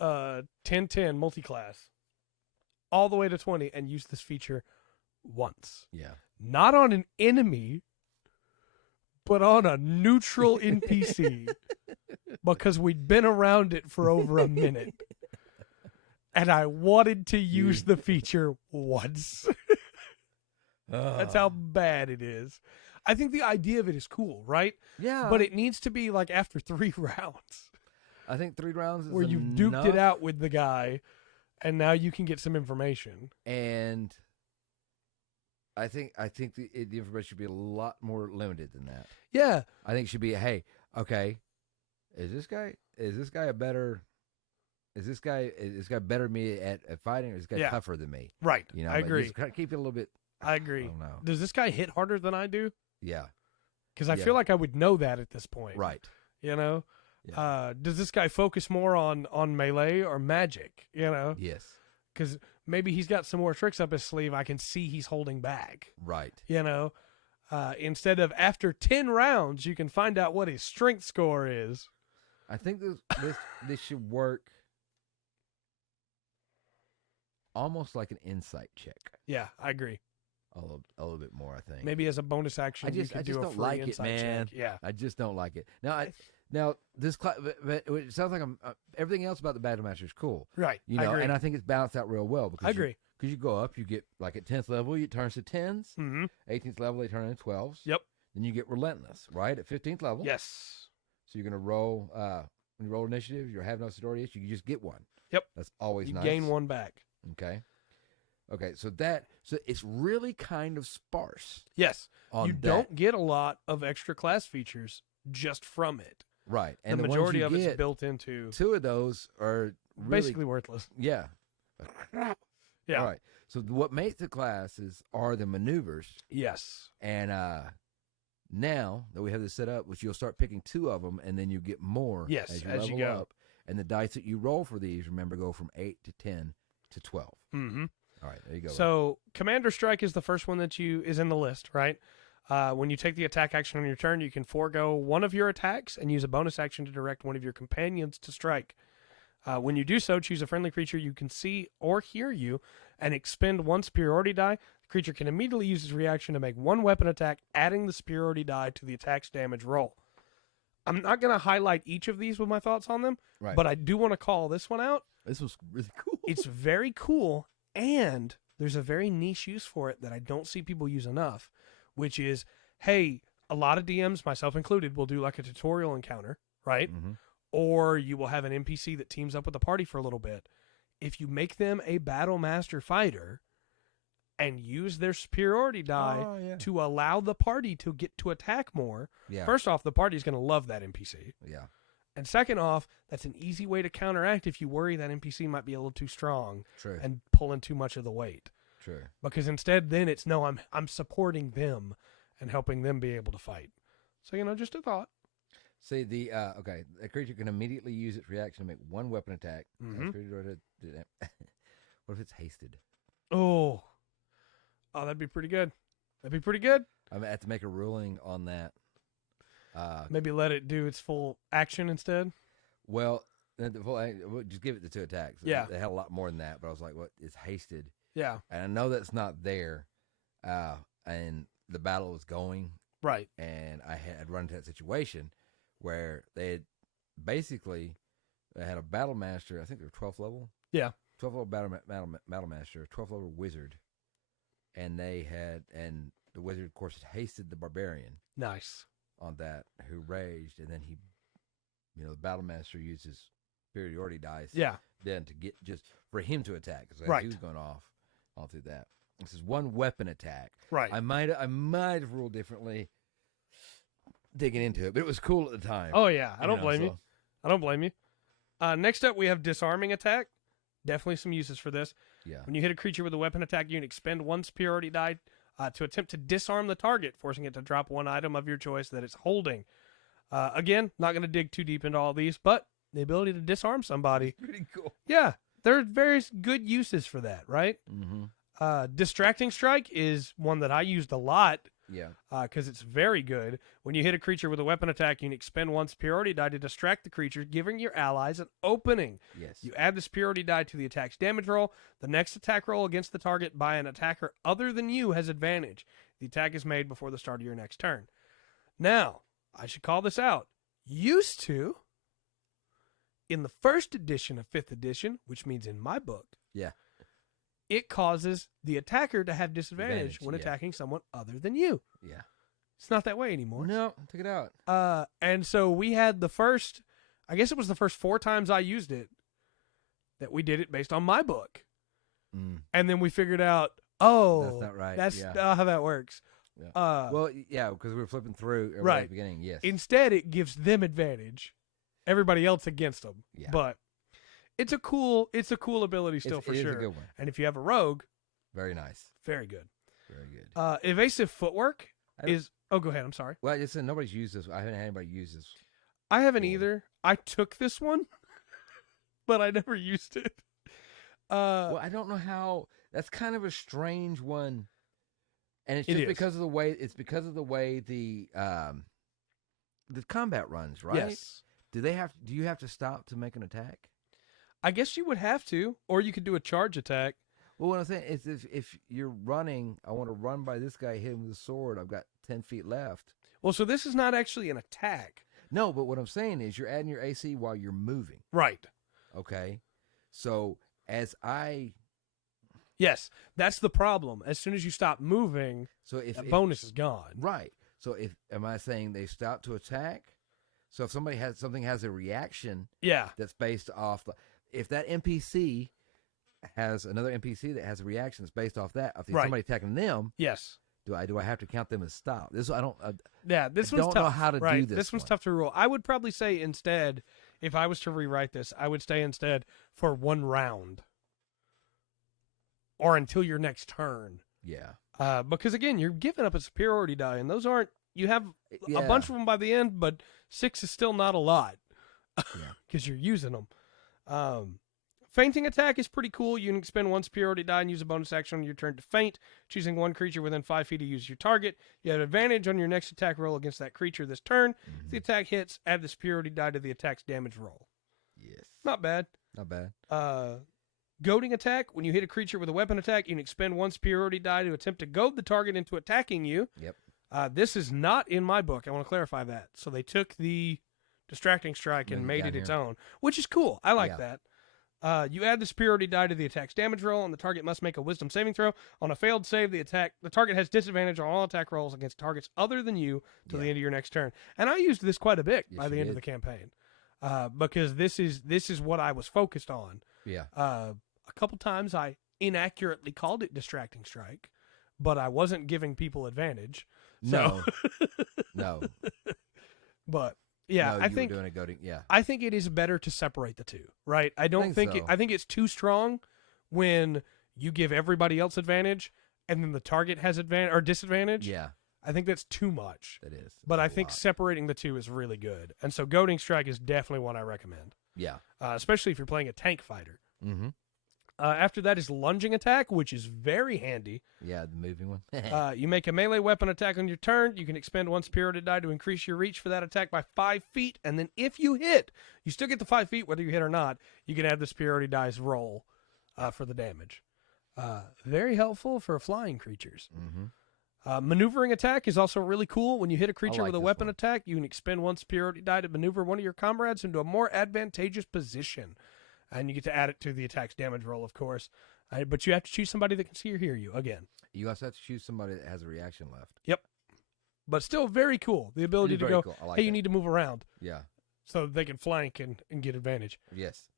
10-10 multi-class. all the way to 20 and use this feature once. Yeah. Not on an enemy, but on a neutral NPC because we'd been around it for over a minute. And I wanted to use the feature once. That's how bad it is. I think the idea of it is cool, right? Yeah. But it needs to be like after 3 rounds. I think 3 rounds is where you've duked it out with the guy, and now you can get some information. And I think the information should be a lot more limited than that. Yeah. I think it should be, hey, okay, is this guy better than me at fighting, or is this guy tougher than me? Right. You know, I agree. Just keep it a little bit. I agree. I don't know. Does this guy hit harder than I do? Yeah. Because I feel like I would know that at this point. Right. You know? Yeah. Does this guy focus more on melee or magic? You know? Yes. Because maybe he's got some more tricks up his sleeve. I can see he's holding back. Right. You know? Instead of after 10 rounds, you can find out what his strength score is. I think this should work almost like an insight check. Yeah, I agree. A little bit more, I think. Maybe as a bonus action, I just do a don't free like it, insight man. check. Yeah, I just don't like it. Now this class, it sounds like everything else about the Battlemaster is cool, right? You know, I agree. and I think it's balanced out real well. Because I agree. Because you go up, you get like at 10th level, it turns to 10s. Mm-hmm. 18th level, they turn into 12s. Yep. Then you get Relentless, right? At 15th level. Yes. So you're going to roll, when you roll initiative, you have no seniority, you just get 1. Yep. That's always you nice. gain 1 back. Okay. So it's really kind of sparse. Yes. On you don't get a lot of extra class features just from it. Right. And the majority of it's built into. 2 of those are really, basically worthless. Yeah. Yeah. All right. So what makes the classes are the maneuvers. Yes. And now that we have this set up, which you'll start picking 2 of them, and then you get more as you go up. And the dice that you roll for these, remember, go from 8 to 10 to 12. Mm-hmm. All right, there you go. So Commander Strike is the first one that is in the list, right? When you take the attack action on your turn, you can forego one of your attacks and use a bonus action to direct one of your companions to strike. When you do so, choose a friendly creature you can see or hear you and expend 1 superiority die. The creature can immediately use its reaction to make 1 weapon attack, adding the superiority die to the attack's damage roll. I'm not going to highlight each of these with my thoughts on them, but I do want to call this one out. This was really cool. It's very cool, and there's a very niche use for it that I don't see people use enough, which is, hey, a lot of DMs, myself included, will do like a tutorial encounter, right? Mm-hmm. Or you will have an NPC that teams up with the party for a little bit. If you make them a Battlemaster fighter and use their superiority die to allow the party to get to attack more, first off, the party's going to love that NPC. Yeah. And second off, that's an easy way to counteract if you worry that NPC might be a little too strong and pulling too much of the weight. True. Because instead, then it's, no, I'm supporting them and helping them be able to fight. So, just a thought. See, a creature can immediately use its reaction to make 1 weapon attack. Mm-hmm. What if it's hasted? Oh, that'd be pretty good. I'm going to have to make a ruling on that. Maybe let it do its full action instead. Well, just give it the 2 attacks. Yeah. They had a lot more than that, but I was like, what is hasted? Yeah. And I know that's not there. And the battle was going. Right. And I had run into that situation where they had basically had a Battlemaster, I think they were 12th level. Yeah. 12th level Battlemaster, 12th level Wizard. And the Wizard, of course, had hasted the Barbarian. Nice. On that, who raged, and then the Battlemaster uses superiority dice. Yeah. Then to get just for him to attack, because he was going off all through that. This is 1 weapon attack. Right. I might have ruled differently digging into it, but it was cool at the time. Oh yeah, I don't blame you. I don't blame you. Next up, we have Disarming Attack. Definitely some uses for this. Yeah. When you hit a creature with a weapon attack, you can expend 1 superiority die to attempt to disarm the target, forcing it to drop 1 item of your choice that it's holding. Again, not going to dig too deep into all these, but the ability to disarm somebody. Pretty cool. Yeah, there are various good uses for that, right? Mm-hmm. Distracting Strike is one that I used a lot Yeah. Because it's very good. When you hit a creature with a weapon attack, you can expend one superiority die to distract the creature, giving your allies an opening. Yes. You add the superiority die to the attack's damage roll. The next attack roll against the target by an attacker other than you has advantage. The attack is made before the start of your next turn. Now, I should call this out. Used to, in the first edition of 5th edition, which means in my book, Yeah. it causes the attacker to have disadvantage when attacking someone other than you. Yeah. It's not that way anymore. No, take it out. And so we had the first, I guess it was the first 4 times I used it, that we did it based on my book. And then we figured out, that's not right. That's not how that works. Yeah. Well, yeah, because we were flipping through at the beginning, yes. Instead, it gives them advantage, everybody else against them. Yeah. But it's a cool ability still for it sure. Is a good one. And if you have a rogue, very nice. Very good. Very good. Evasive Footwork is... Oh, go ahead. I'm sorry. Well, I just said nobody's used this. I haven't had anybody use this. I haven't either. I took this one, but I never used it. Well, I don't know how... That's kind of a strange one. And it's just because of the way... It's because of the way the combat runs, right? Yes. Do you have to stop to make an attack? I guess you would have to, or you could do a charge attack. Well, what I'm saying is if you're running, I want to run by this guy, hit him with a sword, I've got 10 feet left. Well, so this is not actually an attack. No, but what I'm saying is you're adding your AC while you're moving. Right. Okay. So Yes, that's the problem. As soon as you stop moving, that bonus is gone. Right. So am I saying they stop to attack? So if something has a reaction that's based off... If that NPC has another NPC that has a reaction that's based off that, if somebody attacking them, yes, do I have to count them as stop? This I don't. This I one's don't tough. know how to do this. This one's tough to rule. I would probably say instead, if I was to rewrite this, I would stay instead for 1 round, or until your next turn. Yeah. Because again, you're giving up a superiority die, and those aren't. You have a bunch of them by the end, but 6 is still not a lot because you're using them. Fainting attack is pretty cool. You can expend 1 superiority die and use a bonus action on your turn to faint, choosing 1 creature within 5 feet to use your target. You have advantage on your next attack roll against that creature this turn. If the attack hits, add the superiority die to the attack's damage roll. Yes. Not bad. Not bad. Goading attack. When you hit a creature with a weapon attack, you can expend 1 superiority die to attempt to goad the target into attacking you. Yep. This is not in my book. I want to clarify that. So they took the Distracting Strike and made it its own, which is cool. I like that. You add the superiority die to the attack's damage roll, and the target must make a wisdom saving throw. On a failed save, the target has disadvantage on all attack rolls against targets other than you till the end of your next turn. And I used this quite a bit by the end of the campaign, because this is what I was focused on. Yeah. A couple times I inaccurately called it Distracting Strike, but I wasn't giving people advantage. No. No. But yeah, no, I think doing a goading. Yeah, I think it is better to separate the two. Right? I don't think so. I think it's too strong when you give everybody else advantage and then the target has advantage or disadvantage. Yeah, I think that's too much. That is. But I think separating the two is really good, and so goading strike is definitely one I recommend. Yeah, especially if you're playing a tank fighter. Mm-hmm. After that is lunging attack, which is very handy. Yeah, the moving one. You make a melee weapon attack on your turn. You can expend 1 superiority die to increase your reach for that attack by 5 feet. And then if you hit, you still get the 5 feet whether you hit or not. You can add the superiority dice roll for the damage. Very helpful for flying creatures. Mm-hmm. Maneuvering attack is also really cool. When you hit a creature with a weapon attack, you can expend 1 superiority die to maneuver one of your comrades into a more advantageous position. And you get to add it to the attack's damage roll, of course. But you have to choose somebody that can see or hear you, again. You also have to choose somebody that has a reaction left. Yep. But still very cool. The ability to go, hey, you need to move around. Yeah. So they can flank and get advantage. Yes.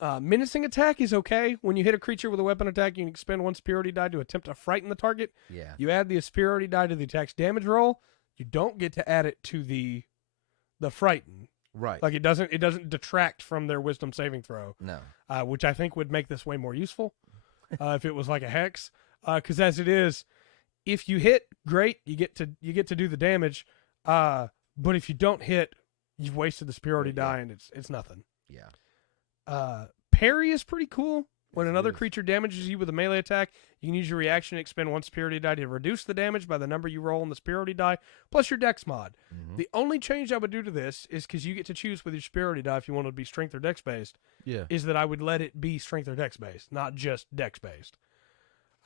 Menacing attack is okay. When you hit a creature with a weapon attack, you can expend 1 superiority die to attempt to frighten the target. Yeah. You add the superiority die to the attack's damage roll. You don't get to add it to the frighten. Right. Like it doesn't detract from their wisdom saving throw. No. Which I think would make this way more useful if it was like a hex. Because as it is, if you hit, great, you get to do the damage. But if you don't hit, you've wasted the superiority die and it's nothing. Yeah. Parry is pretty cool. When another creature damages you with a melee attack, you can use your reaction to expend 1 superiority die to reduce the damage by the number you roll on the superiority die, plus your dex mod. Mm-hmm. The only change I would do to this is because you get to choose with your superiority die if you want it to be strength or dex based. Yeah. Is that I would let it be strength or dex based, not just dex based.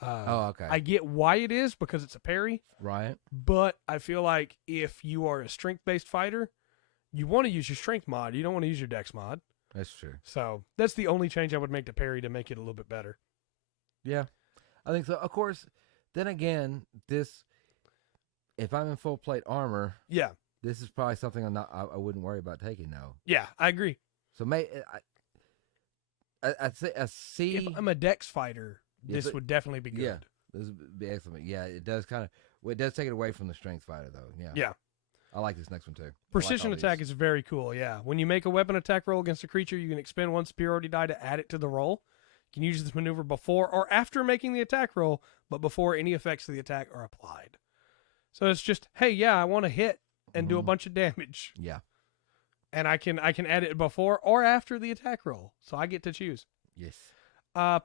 Okay. I get why it is because it's a parry. Right. But I feel like if you are a strength based fighter, you want to use your strength mod. You don't want to use your dex mod. That's true. So that's the only change I would make to parry to make it a little bit better. Yeah, I think so. Of course, then again, if I'm in full plate armor, yeah, this is probably something I wouldn't worry about taking now. Yeah, I agree. So I'd say a C. If I'm a dex fighter, this would definitely be good. Yeah, this would be excellent. Yeah, it does it does take it away from the strength fighter though. Yeah. Yeah. I like this next one too. Precision attack is very cool, yeah. When you make a weapon attack roll against a creature, you can expend 1 superiority die to add it to the roll. You can use this maneuver before or after making the attack roll, but before any effects of the attack are applied. So it's just, hey, yeah, I want to hit and do a bunch of damage. Yeah. And I can add it before or after the attack roll, so I get to choose. Yes.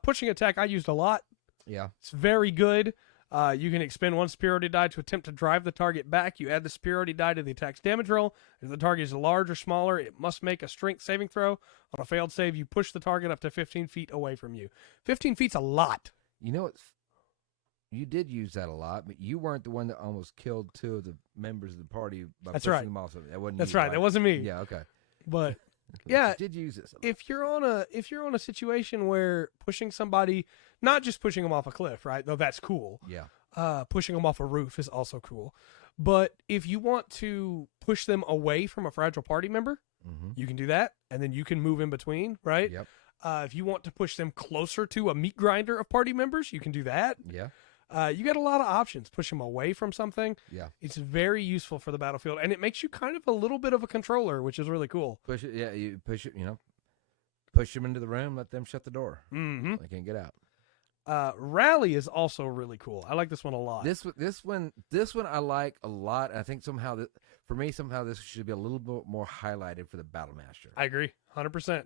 Pushing attack I used a lot. Yeah. It's very good. You can expend 1 superiority die to attempt to drive the target back. You add the superiority die to the attack's damage roll. If the target is large or smaller, it must make a strength saving throw. On a failed save, you push the target up to 15 feet away from you. 15 feet's a lot. You know, you did use that a lot, but you weren't the one that almost killed 2 of the members of the party by pushing them off. So that wasn't That's you, right. That wasn't me. Yeah, okay. But yeah, you did use this. If you're on a situation where pushing somebody, not just pushing them off a cliff, right? Though that's cool. Yeah. Pushing them off a roof is also cool. But if you want to push them away from a fragile party member, you can do that, and then you can move in between, right? Yep. If you want to push them closer to a meat grinder of party members, you can do that. Yeah. You got a lot of options. Push them away from something. Yeah. It's very useful for the battlefield, and it makes you kind of a little bit of a controller, which is really cool. Push it. Yeah, you push it. Push them into the room. Let them shut the door. Mm-hmm. They can't get out. Rally is also really cool. I like this one a lot. This one I like a lot. I think somehow this should be a little bit more highlighted for the Battlemaster. I agree, 100%.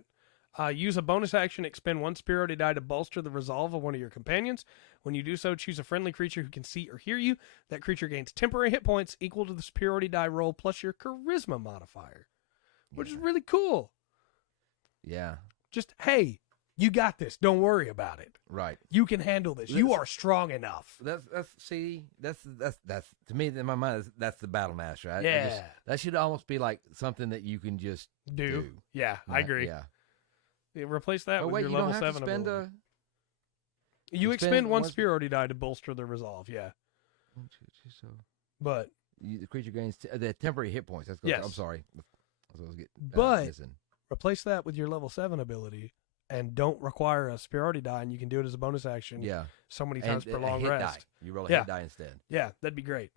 Use a bonus action, expend 1 superiority die to bolster the resolve of one of your companions. When you do so, choose a friendly creature who can see or hear you. That creature gains temporary hit points equal to the superiority die roll plus your charisma modifier, which is really cool. Yeah. Just, hey, you got this. Don't worry about it. Right. You can handle this. You are strong enough. That's to me in my mind that's the Battlemaster. Yeah. That should almost be like something that you can just do. Yeah, I agree. Yeah. Replace that with your you level don't have 7 to spend ability. You expend 1 superiority die to bolster the resolve, yeah. But the creature gains the temporary hit points. That's good. Yes. I'm sorry. But replace that with your level 7 ability and don't require a superiority die, and you can do it as a bonus action so many times per long rest. Die. You roll a hit die instead. Yeah, that'd be great.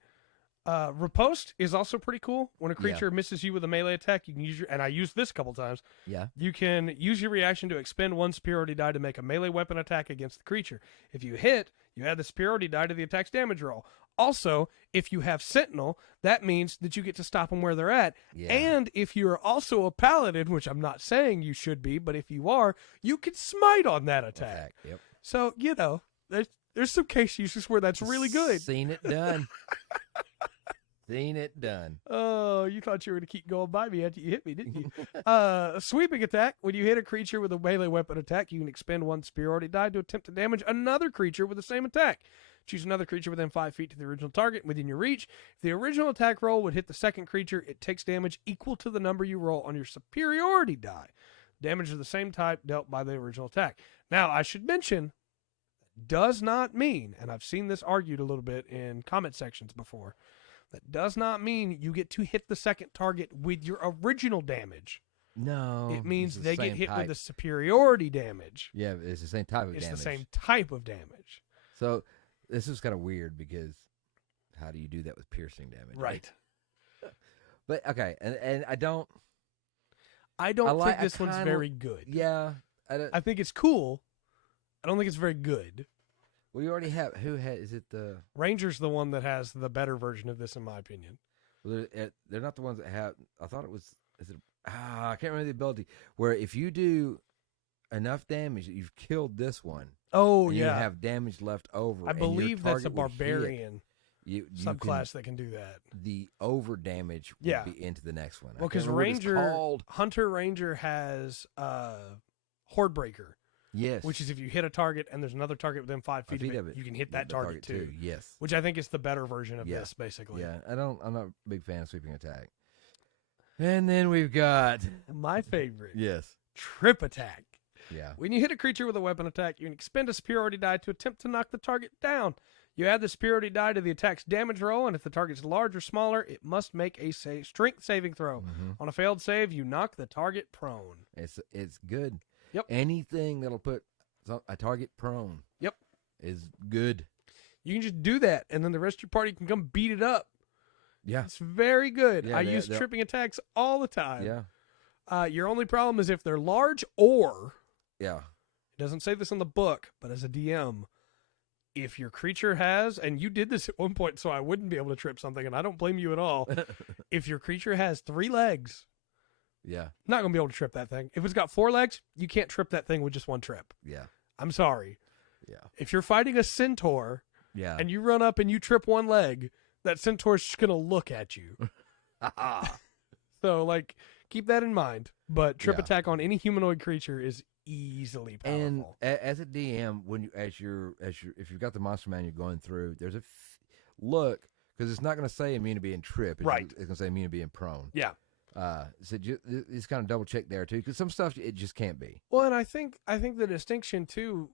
Riposte is also pretty cool. When a creature misses you with a melee attack, you can use and I used this a couple times. Yeah. You can use your reaction to expend 1 superiority die to make a melee weapon attack against the creature. If you hit, you add the superiority die to the attack's damage roll. Also, if you have Sentinel, that means that you get to stop them where they're at. Yeah. And if you're also a Paladin, which I'm not saying you should be, but if you are, you can smite on that attack. Yep. So, there's some case uses where that's really good. Seen it done. Seen it done. Oh, you thought you were going to keep going by me after you hit me, didn't you? Sweeping attack. When you hit a creature with a melee weapon attack, you can expend 1 superiority die to attempt to damage another creature with the same attack. Choose another creature within 5 feet to the original target within your reach. If the original attack roll would hit the second creature, it takes damage equal to the number you roll on your superiority die. Damage of the same type dealt by the original attack. Now, I should mention, does not mean, and I've seen this argued a little bit in comment sections before, that does not mean you get to hit the second target with your original damage. No. It means they get hit with the superiority damage. Yeah, it's the same type of damage. It's the same type of damage. So this is kind of weird because how do you do that with piercing damage? Right. But okay, and I don't think this one's very good. Yeah. I think it's cool. I don't think it's very good. Well, you already have. Is it the Ranger's the one that has the better version of this, in my opinion. Well, they're not the ones that have. I thought it was. Is it? I can't remember the ability where if you do enough damage that you've killed this one. Oh, and yeah. you have damage left over. I believe that's a barbarian subclass that can do that. The over damage would be into the next one. Well, because Hunter Ranger has Hordebreaker. Yes. Which is if you hit a target and there's another target within 5 feet of it, you can hit that target too. Yes. Which I think is the better version of this, basically. Yeah, I'm not a big fan of Sweeping Attack. And then we've got my favorite. Yes. Trip Attack. Yeah. When you hit a creature with a weapon attack, you can expend a superiority die to attempt to knock the target down. You add the superiority die to the attack's damage roll, and if the target's large or smaller, it must make a strength saving throw. Mm-hmm. On a failed save, you knock the target prone. It's good. Yep. Anything that'll put a target prone. Yep. Is good. You can just do that, and then the rest of your party can come beat it up. Yeah. It's very good. Yeah, I use tripping attacks all the time. Yeah. Your only problem is if they're large or... Yeah. It doesn't say this in the book, but as a DM, if your creature has, and you did this at one point so I wouldn't be able to trip something, and I don't blame you at all. If your creature has 3 legs... Yeah. Not going to be able to trip that thing. If it's got 4 legs, you can't trip that thing with just 1 trip. Yeah. I'm sorry. Yeah. If you're fighting a centaur and you run up and you trip 1 leg, that centaur's just going to look at you. So, like, keep that in mind. But trip attack on any humanoid creature is easily powerful. And as a DM, if you've got the monster manual going through, there's a look, because it's not going to say immune to being trip. It's going to say immune to being prone. Yeah. So just kind of double check there too, because some stuff it just can't be. Well, and I think the distinction too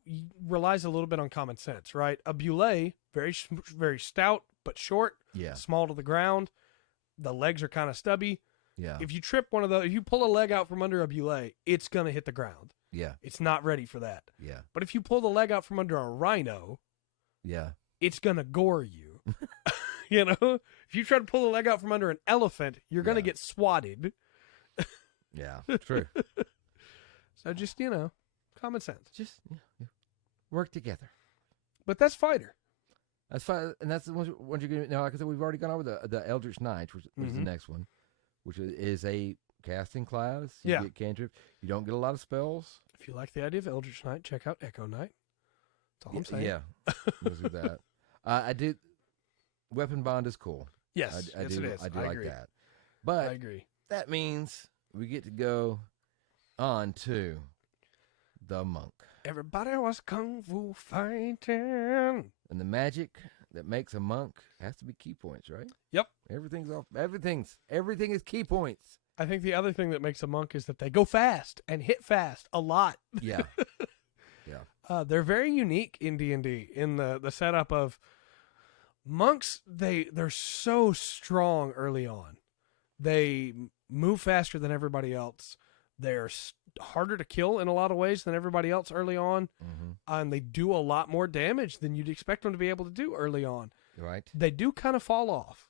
relies a little bit on common sense, right? A Boule, very stout but short, small to the ground. The legs are kind of stubby. Yeah. If you trip one of those, if you pull a leg out from under a Boule, it's gonna hit the ground. Yeah. It's not ready for that. Yeah. But if you pull the leg out from under a rhino, it's gonna gore you. You know, if you try to pull the leg out from under an elephant, you're going to get swatted. Yeah, true. So just, common sense. Just work together. But that's fighter. That's fine. And that's the one you're going to, now, like I said, we've already gone over the Eldritch Knights, which is the next one, which is a casting class. You get cantrip. You don't get a lot of spells. If you like the idea of Eldritch Knight, check out Echo Knight. That's all I'm saying. Yeah. Let's do that. I did. Weapon bond is cool. Yes, I do. It is. I do like agree. That. But I agree. That means we get to go on to the monk. Everybody was kung fu fighting. And the magic that makes a monk has to be key points, right? Yep. Everything is key points. I think the other thing that makes a monk is that they go fast and hit fast a lot. Yeah. Yeah. They're very unique in D&D in the setup of monks. They're so strong early on. They move faster than everybody else. They're harder to kill in a lot of ways than everybody else early on. And they do a lot more damage than you'd expect them to be able to do early on. Right. They do kind of fall off.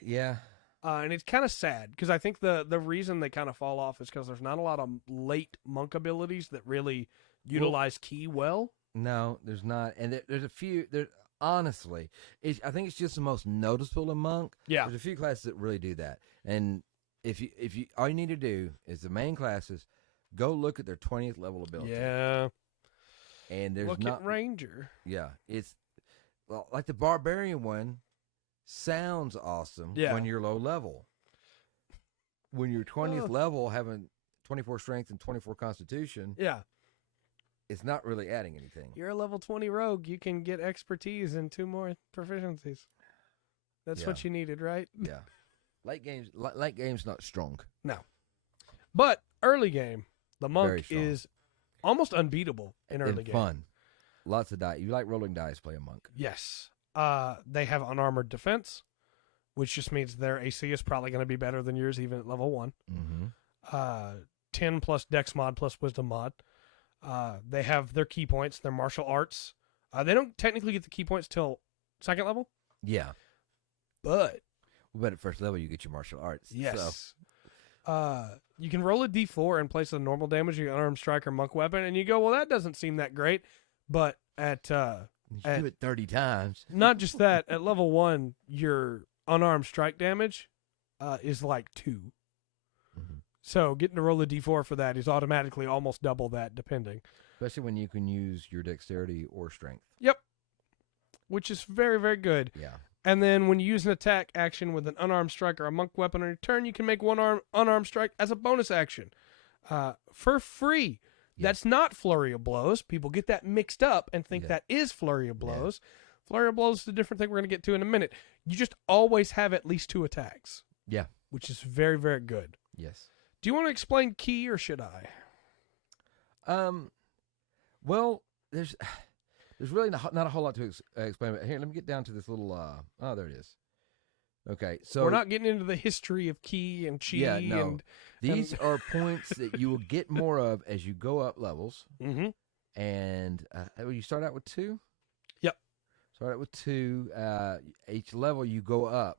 Yeah. And it's kind of sad because I think the reason they kind of fall off is because there's not a lot of late monk abilities that really utilize key well. No, there's not. And there's a few. Honestly, I think it's just the most noticeable in monk. Yeah. There's a few classes that really do that. And if you all you need to do is the main classes, go look at their 20th level ability. Yeah. And there's look at Ranger. Yeah. It's like the Barbarian one sounds awesome when you're low level. When you're 20th level, having 24 strength and 24 constitution. Yeah. It's not really adding anything. You're a level 20 rogue. You can get expertise and 2 more proficiencies. That's what you needed, right? Yeah. Late game's not strong. No. But early game, the monk is almost unbeatable in early game. Fun. Lots of die. You like rolling dice, play a monk. Yes. They have unarmored defense, which just means their AC is probably going to be better than yours even at level 1. 10 plus dex mod plus wisdom mod. They have their key points, their martial arts. They don't technically get the key points till 2nd level. Yeah. But at first level, you get your martial arts. Yes. So. You can roll a d4 in place of the normal damage of your unarmed strike or monk weapon, and you go, well, that doesn't seem that great. But you do it 30 times. Not just that. At level 1, your unarmed strike damage is like 2. So getting to roll a d4 for that is automatically almost double that, depending. Especially when you can use your dexterity or strength. Yep. Which is very, very good. Yeah. And then when you use an attack action with an unarmed strike or a monk weapon on your turn, you can make one unarmed strike as a bonus action. For free. Yeah. That's not Flurry of Blows. People get that mixed up and think that is Flurry of Blows. Yeah. Flurry of Blows is a different thing we're going to get to in a minute. You just always have at least 2 attacks. Yeah. Which is very, very good. Yes. Do you want to explain Key or should I? Well, there's really not a whole lot to explain. Here, let me get down to this little. Oh, there it is. Okay, so we're not getting into the history of Key and Chi. Yeah, no. These are points that you will get more of as you go up levels. Mm-hmm. And you start out with 2. Yep. Start out with 2. Each level you go up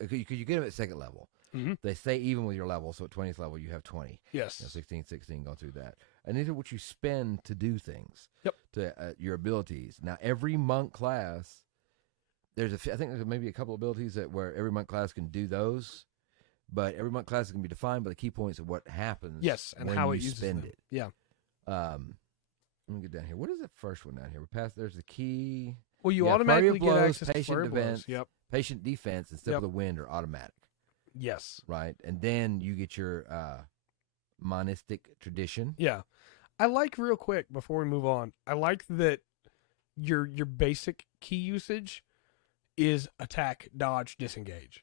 because you get them at second level. Mm-hmm. They stay even with your level, so at 20th level you have 20. Yes. 16, going through that. And these are what you spend to do things. Yep. To your abilities. Now, every monk class, I think there's maybe a couple of abilities where every monk class can do those, but every monk class can be defined by the key points of what happens. Yes, and when how you it uses spend them. it. Yeah. Let me get down here. What is the first one down here? There's the key. Well, you automatically blows, get access to patient flurry defense. blows. Yep. Patient defense and step of the wind are automatic. Yes. Right, and then you get your monistic tradition. Yeah. I like real quick before we move on. I like that your basic key usage is attack, dodge, disengage.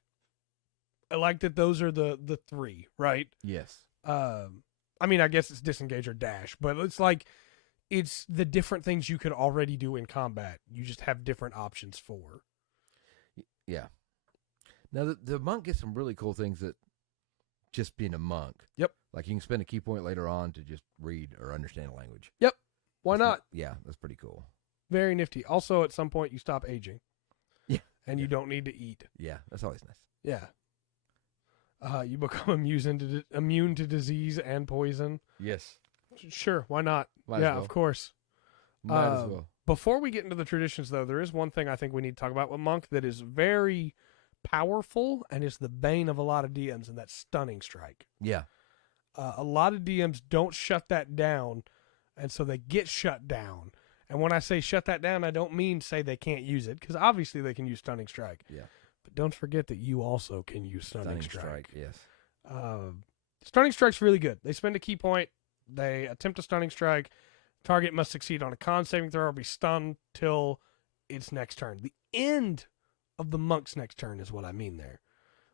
I like that those are the 3, right? Yes. I mean, I guess it's disengage or dash, but it's the different things you could already do in combat. You just have different options for. Yeah. Now the monk gets some really cool things that just being a monk. Yep. Like you can spend a key point later on to just read or understand a language. Yep. Why not? Yeah, that's pretty cool. Very nifty. Also, at some point, you stop aging. Yeah. And you don't need to eat. Yeah, that's always nice. Yeah. You become immune to disease and poison. Yes. Sure, why not? Might as well. Of course. Might as well. Before we get into the traditions, though, there is one thing I think we need to talk about with Monk that is very powerful and is the bane of a lot of DMs, and that's Stunning Strike. Yeah. A lot of DMs don't shut that down, and so they get shut down. And when I say shut that down, I don't mean say they can't use it, because obviously they can use Stunning Strike. Yeah. But don't forget that you also can use Stunning Strike. Yes. Stunning Strike's really good. They spend a key point. They attempt a Stunning Strike. Target must succeed on a con saving throw or be stunned till its next turn. The end of the monk's next turn is what I mean there.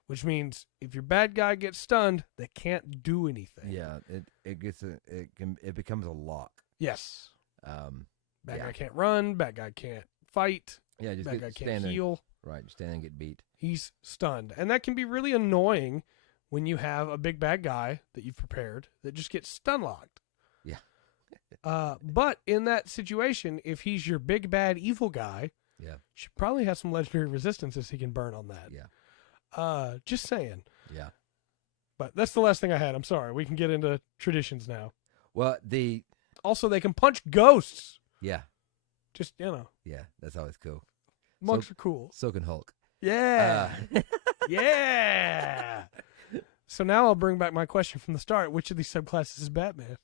Which means if your bad guy gets stunned, they can't do anything. Yeah, it becomes a lock. Yes. Bad yeah. guy can't run. Bad guy can't fight. Yeah, just bad guy can't heal. Right, just stand there and get beat. He's stunned, and that can be really annoying when you have a big bad guy that you've prepared that just gets stun locked. Yeah. But in that situation, if he's your big bad evil guy, yeah, should probably have some legendary resistances he can burn on that. Yeah. Just saying. Yeah. But that's the last thing I had. I'm sorry. We can get into traditions now. Well, also they can punch ghosts. Yeah. Just, Yeah, that's always cool. Monks are cool. So can Hulk. Yeah. Yeah. So now I'll bring back my question from the start. Which of these subclasses is Batman?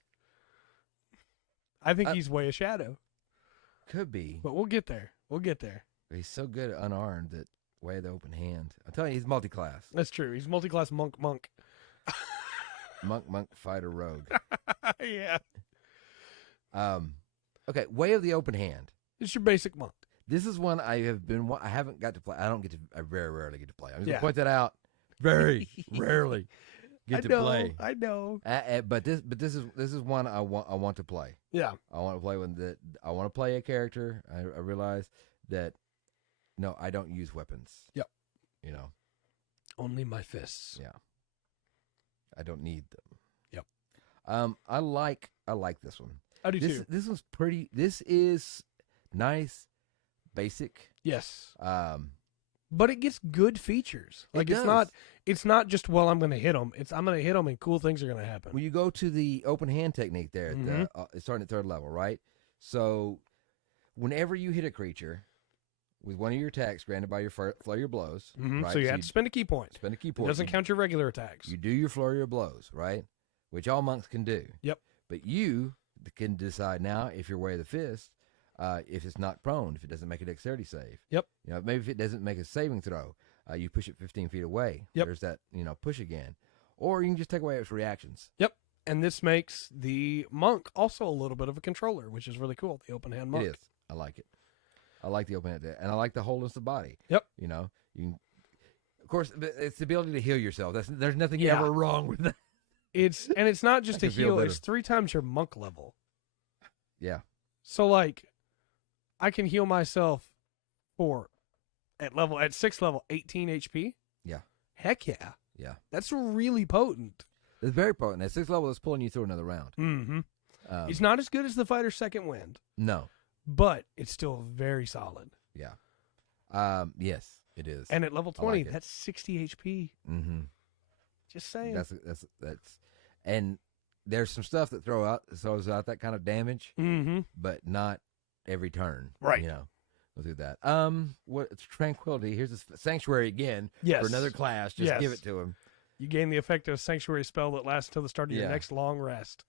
I think he's Way of Shadow. Could be. But we'll get there. He's so good at unarmed that Way of the Open Hand. I'm telling you, he's multi-class. That's true. He's multi-class monk. Monk, fighter, rogue. Yeah. Okay, Way of the Open Hand. It's your basic monk. This is one I haven't got to play. I very rarely get to play. I'm just going to point that out. Very rarely get to play. I know. But this is one I want to play. Yeah. I want to play I want to play a character. I realize that no, I don't use weapons. Yep. Only my fists. Yeah. I don't need them. Yep. I like this one. I do too. This one's pretty. This is nice, basic. Yes. But it gets good features. It's not just I'm going to hit them. I'm going to hit them and cool things are going to happen. When you go to the open hand technique there, it's starting at 3rd level, right? So, whenever you hit a creature with one of your attacks granted by your flurry of blows, right? So you have to spend a key point. Spend a key point. It doesn't count your regular attacks. You do your flurry of blows, right? which all monks can do. Yep. But you can decide now if you're Way of the Fist, if it's knocked prone, if it doesn't make a dexterity save. Yep. Maybe if it doesn't make a saving throw, you push it 15 feet away. Yep. There's that, push again. Or you can just take away its reactions. Yep. And this makes the monk also a little bit of a controller, which is really cool. The open hand monk. It is. I like it. I like the open hand, and I like the wholeness of body. Yep. You can, of course, it's the ability to heal yourself. There's nothing Yeah. ever wrong with that. It's not just a can feel heal. better. It's 3 times your monk level. Yeah. So I can heal myself at 6 level 18 HP. Yeah. Heck yeah. Yeah. That's really potent. It's very potent. At 6th level, it's pulling you through another round. Mm-hmm. It's not as good as the fighter's second wind. No. But it's still very solid. Yeah. Yes, it is. And at level 20, like it. that's 60 HP. Mm-hmm. Just saying. That's and there's some stuff that throws out that kind of damage, but not every turn. Right. We'll do that. It's Tranquility. Here's this Sanctuary again. Yes. For another class. Just give it to him. You gain the effect of a Sanctuary spell that lasts until the start of your next long rest.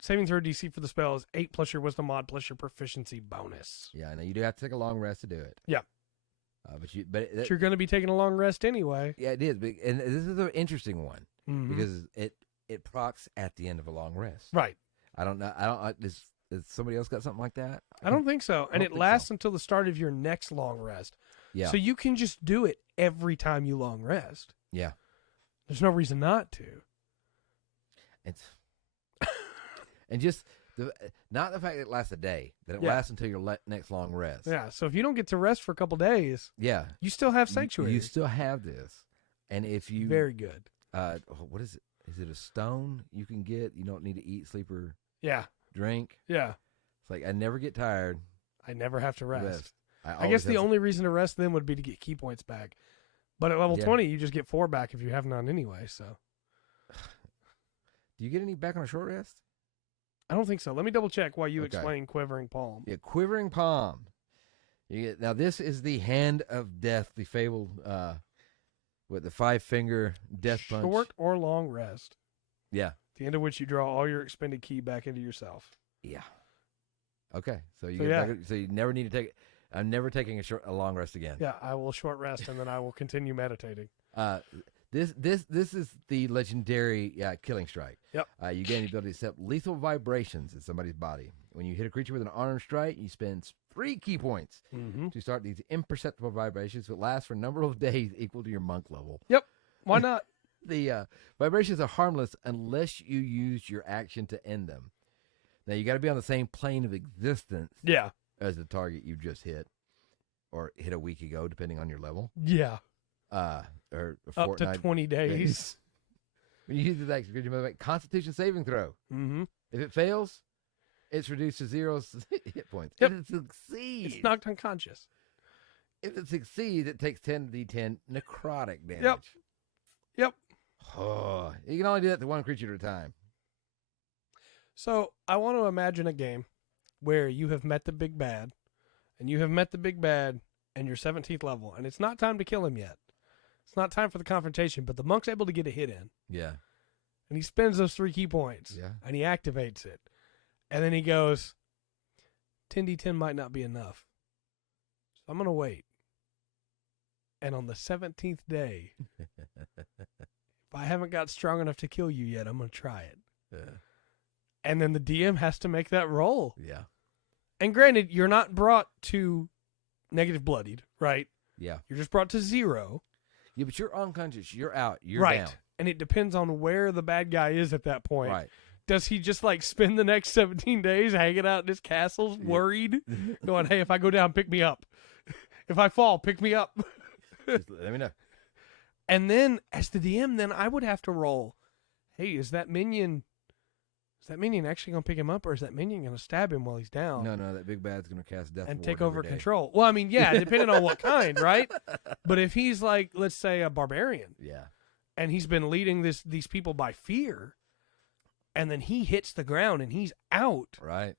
Saving throw DC for the spell is 8 plus your Wisdom mod plus your proficiency bonus. Yeah, now you do have to take a long rest to do it. Yeah. But you're going to be taking a long rest anyway. Yeah, it is. And this is an interesting one because it procs at the end of a long rest. Right. I don't know. Has somebody else got something like that? I don't think so. And it lasts until the start of your next long rest. Yeah. So you can just do it every time you long rest. Yeah. There's no reason not to. It's and just not the fact that it lasts a day, that it lasts until your next long rest. Yeah. So if you don't get to rest for a couple days, you still have Sanctuary. You still have this, and if you very good. What is it? Is it a stone you can get? You don't need to eat, sleep, or drink. Yeah. It's like I never get tired. I never have to rest. I guess the only reason to rest then would be to get key points back. But at level 20, you just get 4 back if you have none anyway. So, do you get any back on a short rest? I don't think so. Let me double check while you explain Quivering Palm. Yeah, Quivering Palm. Now this is the Hand of Death, the fabled with the 5-finger death punch. Short or long rest. Yeah. At the end of which you draw all your expended key back into yourself. Yeah. Okay. So you get back, so you never need to take. I'm never taking a long rest again. Yeah, I will short rest and then I will continue meditating. This is the legendary Killing Strike. Yep. You gain the ability to accept lethal vibrations in somebody's body. When you hit a creature with an unarmed strike, you spend 3 key points to start these imperceptible vibrations that last for a number of days equal to your monk level. Yep. Why not? The vibrations are harmless unless you use your action to end them. Now, you got to be on the same plane of existence as the target you just hit or hit a week ago, depending on your level. Yeah. Or a up fortnight. to 20 days. When you use this action, you make Constitution saving throw. If it fails, it's reduced to 0 hit points. Yep. If it succeeds, it's knocked unconscious. If it succeeds, it takes 10d10 necrotic damage. Yep. Oh, you can only do that to one creature at a time. So I want to imagine a game where you have met the big bad, and you have met the big bad and you're 17th level, and it's not time to kill him yet. It's not time for the confrontation, but the monk's able to get a hit in. Yeah. And he spends those 3 key points. Yeah. And he activates it. And then he goes, 10d10 might not be enough. So I'm going to wait. And on the 17th day, if I haven't got strong enough to kill you yet, I'm going to try it. Yeah. And then the DM has to make that roll. Yeah. And granted, you're not brought to negative bloodied, right? Yeah. You're just brought to 0. Yeah, but you're unconscious. You're out. You're right. down. And it depends on where the bad guy is at that point. Right. Does he just spend the next 17 days hanging out in his castle, worried, going, hey, if I go down, pick me up. If I fall, pick me up. Just let me know. And then, as the DM, then I would have to roll. Hey, is that minion actually going to pick him up, or is that minion going to stab him while he's down? No, that big bad's going to cast Death and Ward take over every day. control. Well, I mean, yeah, depending on what kind, right? But if he's let's say a barbarian, and he's been leading these people by fear, and then he hits the ground and he's out. Right.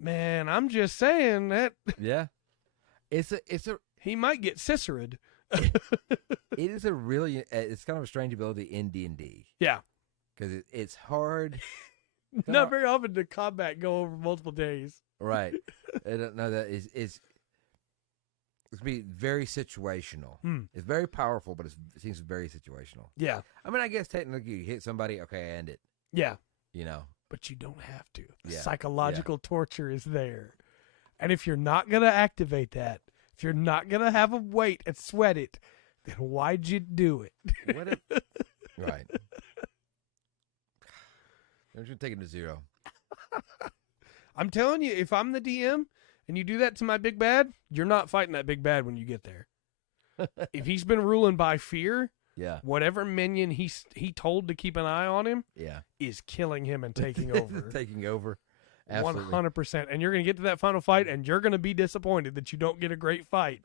Man, I'm just saying that. Yeah. He might get Cicera'd. It is a really, it's kind of a strange ability in D&D. Yeah. because it's hard. Not very often to combat go over multiple days. Right. I don't know that it's be very situational. It's very powerful, but it seems very situational. Yeah. I mean, I guess technically you hit somebody, okay, I end it. Yeah. You know. But you don't have to. The Yeah. psychological torture is there. And if you're not going to activate that, if you're not going to have them wait and sweat it, then why'd you do it? Right. I'm just taking it to 0. I'm telling you, if I'm the DM and you do that to my big bad, you're not fighting that big bad when you get there. If he's been ruling by fear, whatever minion he told to keep an eye on him is killing him and taking over. Taking over. Absolutely. 100%. And you're going to get to that final fight, and you're going to be disappointed that you don't get a great fight.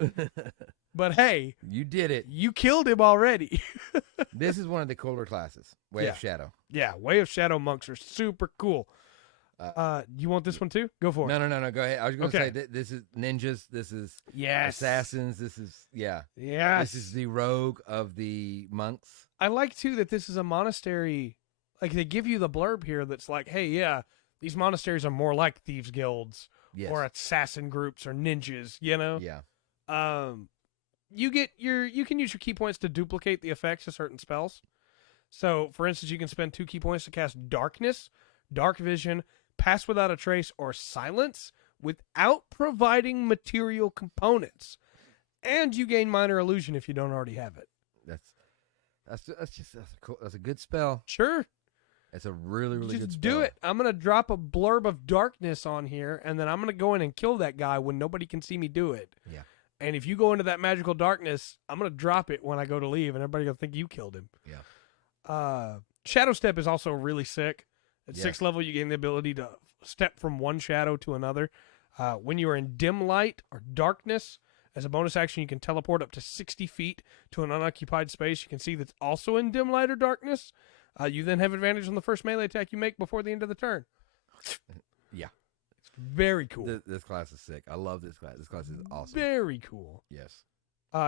But hey, you did it. You killed him already. This is one of the cooler classes, Way of Shadow. Yeah, Way of Shadow monks are super cool. You want this one too? Go for it. No. Go ahead. I was going to say this is ninjas. This is assassins. This is This is the rogue of the monks. I like too that this is a monastery. Like they give you the blurb here that's like, hey, these monasteries are more like thieves guilds or assassin groups or ninjas. You know. Yeah. You can use your key points to duplicate the effects of certain spells. So, for instance, you can spend 2 key points to cast Darkness, Dark Vision, Pass Without a Trace, or Silence without providing material components. And you gain Minor Illusion if you don't already have it. That's a good spell. Sure. It's a really, really good spell. Just do it. I'm going to drop a blurb of darkness on here, and then I'm going to go in and kill that guy when nobody can see me do it. Yeah. And if you go into that magical darkness, I'm going to drop it when I go to leave, and everybody's going to think you killed him. Yeah. Shadow Step is also really sick. At 6th level, you gain the ability to step from one shadow to another. When you are in dim light or darkness, as a bonus action, you can teleport up to 60 feet to an unoccupied space you can see that's also in dim light or darkness. You then have advantage on the first melee attack you make before the end of the turn. Yeah. It's very cool. This class is sick. I love this class. This class is awesome. Very cool. Yes.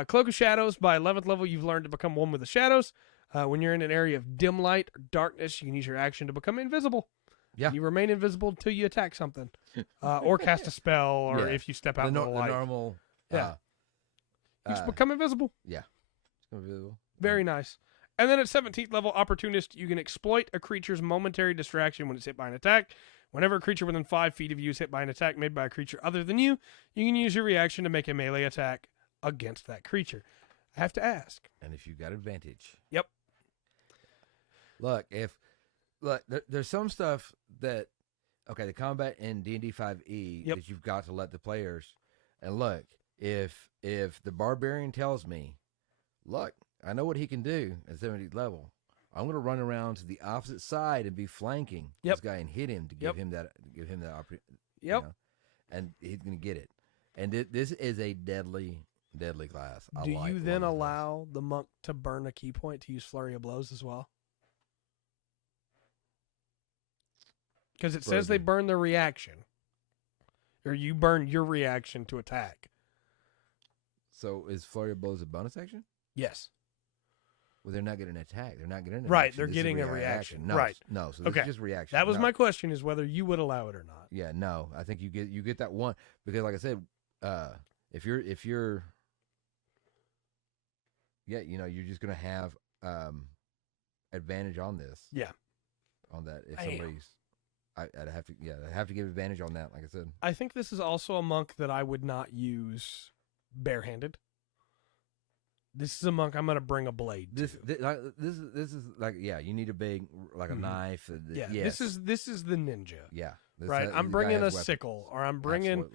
Cloak of Shadows. By 11th level, you've learned to become one with the shadows. When you're in an area of dim light or darkness, you can use your action to become invisible. Yeah. You remain invisible until you attack something. Or cast a spell, or if you step out into the light. The normal. You just become invisible. Yeah. Invisible. Very nice. And then at 17th level, Opportunist, you can exploit a creature's momentary distraction when it's hit by an attack. Whenever a creature within 5 feet of you is hit by an attack made by a creature other than you, you can use your reaction to make a melee attack against that creature. I have to ask. And if you got advantage. Yep. Look, there's some stuff that, the combat in D&D 5e that you've got to let the players, and look, if the barbarian tells me, look, I know what he can do at 70th level, I'm going to run around to the opposite side and be flanking this guy and hit him to give him that opportunity. Yep. And he's going to get it. And this is a deadly class. Do you then allow the monk to burn a key point to use Flurry of Blows as well? Because it says they burn their reaction. Or you burn your reaction to attack. So is Flurry of Blows a bonus action? Yes. Well, they're not getting an attack. They're not getting an right. action. They're getting a reaction. No, right. No. So this is just reaction. That was my question: is whether you would allow it or not. Yeah. No. I think you get that one because, like I said, if you're you're just gonna have advantage on this. Yeah. On that, if somebody's, I'd have to give advantage on that. Like I said, I think this is also a monk that I would not use barehanded. This is a monk I'm going to bring a blade. This is like you need a big a knife. This is the ninja. Yeah, right. I'm bringing a sickle, or I'm bringing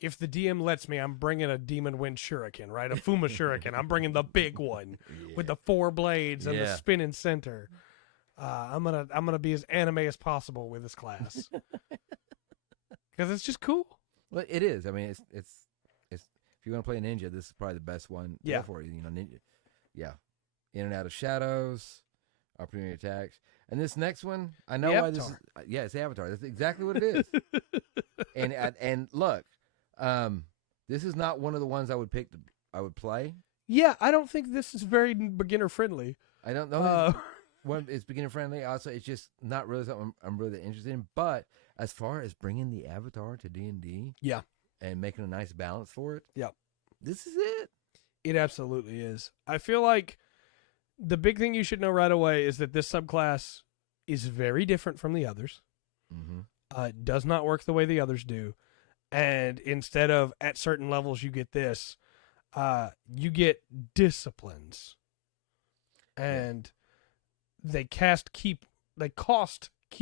if the DM lets me, I'm bringing a demon wind shuriken, right? A Fuma shuriken. I'm bringing the big one with the 4 blades and the spinning center. I'm gonna be as anime as possible with this class because it's just cool. Well, it is. I mean, it's. If you want to play a ninja, this is probably the best one for you. Ninja. Yeah. In and out of shadows, opportunity attacks. And this next one, I know why this is. It's Avatar. That's exactly what it is. and look, this is not one of the ones I would pick. I would play. Yeah, I don't think this is very beginner friendly. I don't know. one, it's beginner friendly. Also, it's just not really something I'm really interested in. But as far as bringing the avatar to D&D, yeah, and making a nice balance for it, yeah, this is it. It absolutely is. I feel like the big thing you should know right away is that this subclass is very different from the others. It does not work the way the others do. And instead of at certain levels you get this, you get disciplines. And they cost key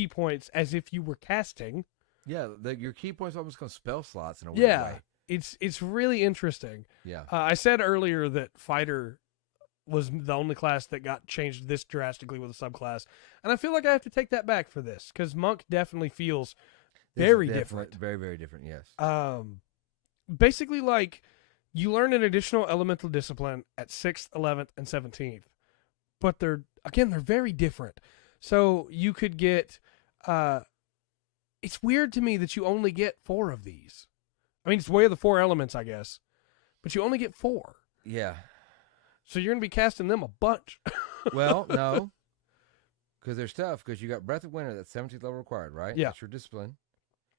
points as if you were casting. Yeah, your key points almost become spell slots in a weird way. It's really interesting. Yeah. I said earlier that fighter was the only class that got changed this drastically with a subclass, and I feel like I have to take that back for this because monk definitely feels very different. Very, very different. Yes. Basically, like you learn an additional elemental discipline at 6th, 11th, and 17th, but they're very different. So you could get. It's weird to me that you only get 4 of these. I mean, it's way of the 4 elements, I guess, but you only get 4. Yeah. So you're going to be casting them a bunch. Well, no, because they're tough. Because you got Breath of Winter, that's 17th level required, right? Yeah. That's your discipline.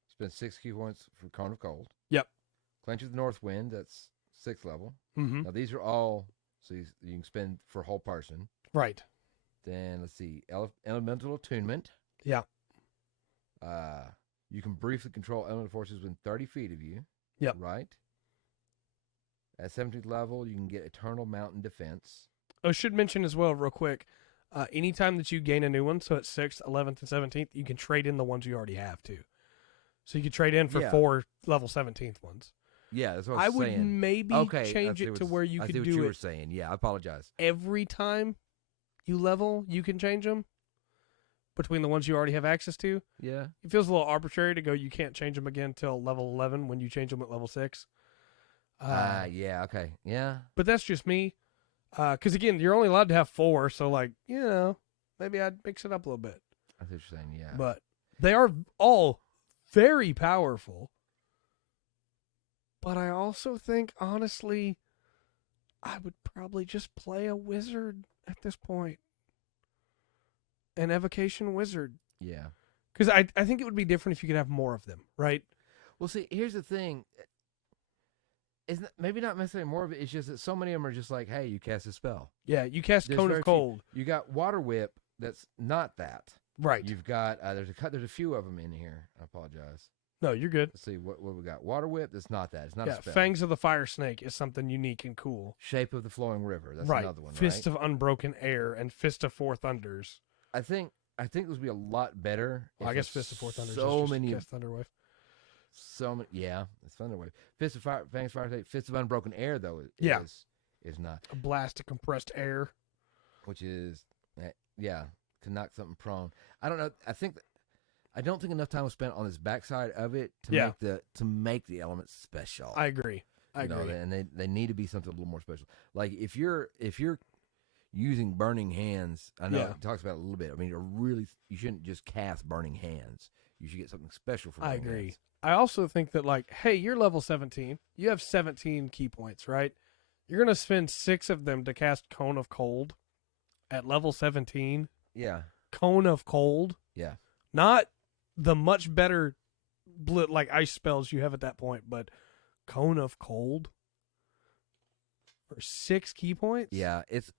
Spend 6 key points for Cone of Cold. Yep. Clench of the North Wind, that's 6th level. Mm-hmm. Now these are all so you can spend for a whole person. Right. Then let's see, Elemental Attunement. Yeah. You can briefly control elemental forces within 30 feet of you. Yep. Right. At 17th level, you can get Eternal Mountain Defense. I should mention as well, real quick, anytime that you gain a new one, so at 6th, 11th, and 17th, you can trade in the ones you already have, too. So you could trade in for 4 level 17th ones. Yeah, that's what I was saying. I would maybe change it to where you could do it. I see what you were saying. Yeah, I apologize. Every time you level, you can change them between the ones you already have access to. Yeah. It feels a little arbitrary to go, you can't change them again until level 11 when you change them at level 6. Yeah, okay. Yeah. But that's just me. Because, again, you're only allowed to have 4, so, like, maybe I'd mix it up a little bit. I see what you're saying, yeah. But they are all very powerful. But I also think, honestly, I would probably just play a wizard at this point. An evocation wizard. Yeah. Because I think it would be different if you could have more of them, right? Well, see, here's the thing. Maybe not necessarily more of it. It's just that so many of them are just like, hey, you cast a spell. Yeah, you cast Cone of Cold. You got Water Whip. That's not that. Right. You've got there's a few of them in here. I apologize. No, you're good. Let's see what we got. Water Whip. That's not that. It's not a spell. Fangs of the Fire Snake is something unique and cool. Shape of the Flowing River. That's right. another one. Fist of Unbroken Air and Fist of Four Thunders. I think this would be a lot better. Well, I guess Fist of Four Thunders. So is many. Just Thunderwave. So many. Yeah, it's Thunderwave. Fist of Fire. Fangs of Fire Snake. Fist of Unbroken Air though. Is not a blast of compressed air. Which is to knock something prone. I don't know. I don't think enough time was spent on this backside of it to make the elements special. I agree. I agree. And they need to be something a little more special. Like if you're using Burning Hands, I know it talks about it a little bit. I mean, you shouldn't just cast Burning Hands. You should get something special for Burning agree. Hands. I also think that, like, hey, you're level 17. You have 17 key points, right? You're going to spend 6 of them to cast Cone of Cold at level 17. Yeah. Cone of Cold. Yeah. Not the much better like ice spells you have at that point, but Cone of Cold for 6 key points. Yeah, it's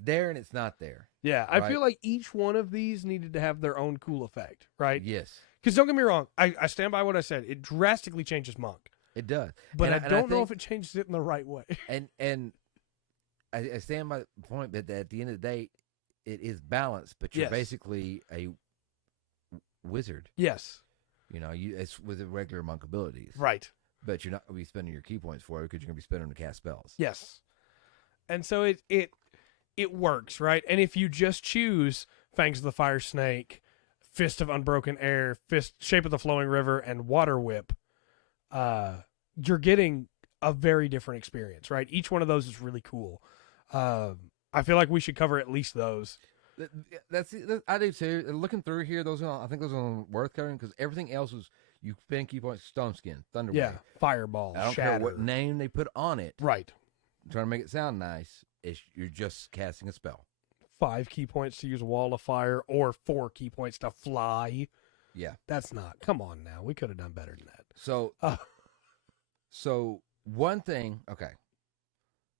there and it's not there. Yeah, I feel like each one of these needed to have their own cool effect, right? Yes. Because don't get me wrong, I stand by what I said. It drastically changes Monk. It does, but I don't know if it changes it in the right way. And I stand by the point that at the end of the day, it is balanced, but you're basically a wizard. Yes. It's with regular monk abilities. Right. But you're not going to be spending your key points for it because you're going to be spending them to cast spells. Yes. And so it works, right? And if you just choose Fangs of the Fire Snake, Fist of Unbroken Air, Shape of the Flowing River, and Water Whip, you're getting a very different experience, right? Each one of those is really cool. I feel like we should cover at least those. I do too. Looking through here, I think those are worth covering because everything else is you spend key points. Stone Skin, Thunderwave, Fireball. I don't Shatter. care what name they put on it. Right. I'm trying to make it sound nice. you're just casting a spell. 5 key points to use a wall of fire or 4 key points to fly. Yeah. That's not. Come on now. We could have done better than that. So one thing, okay.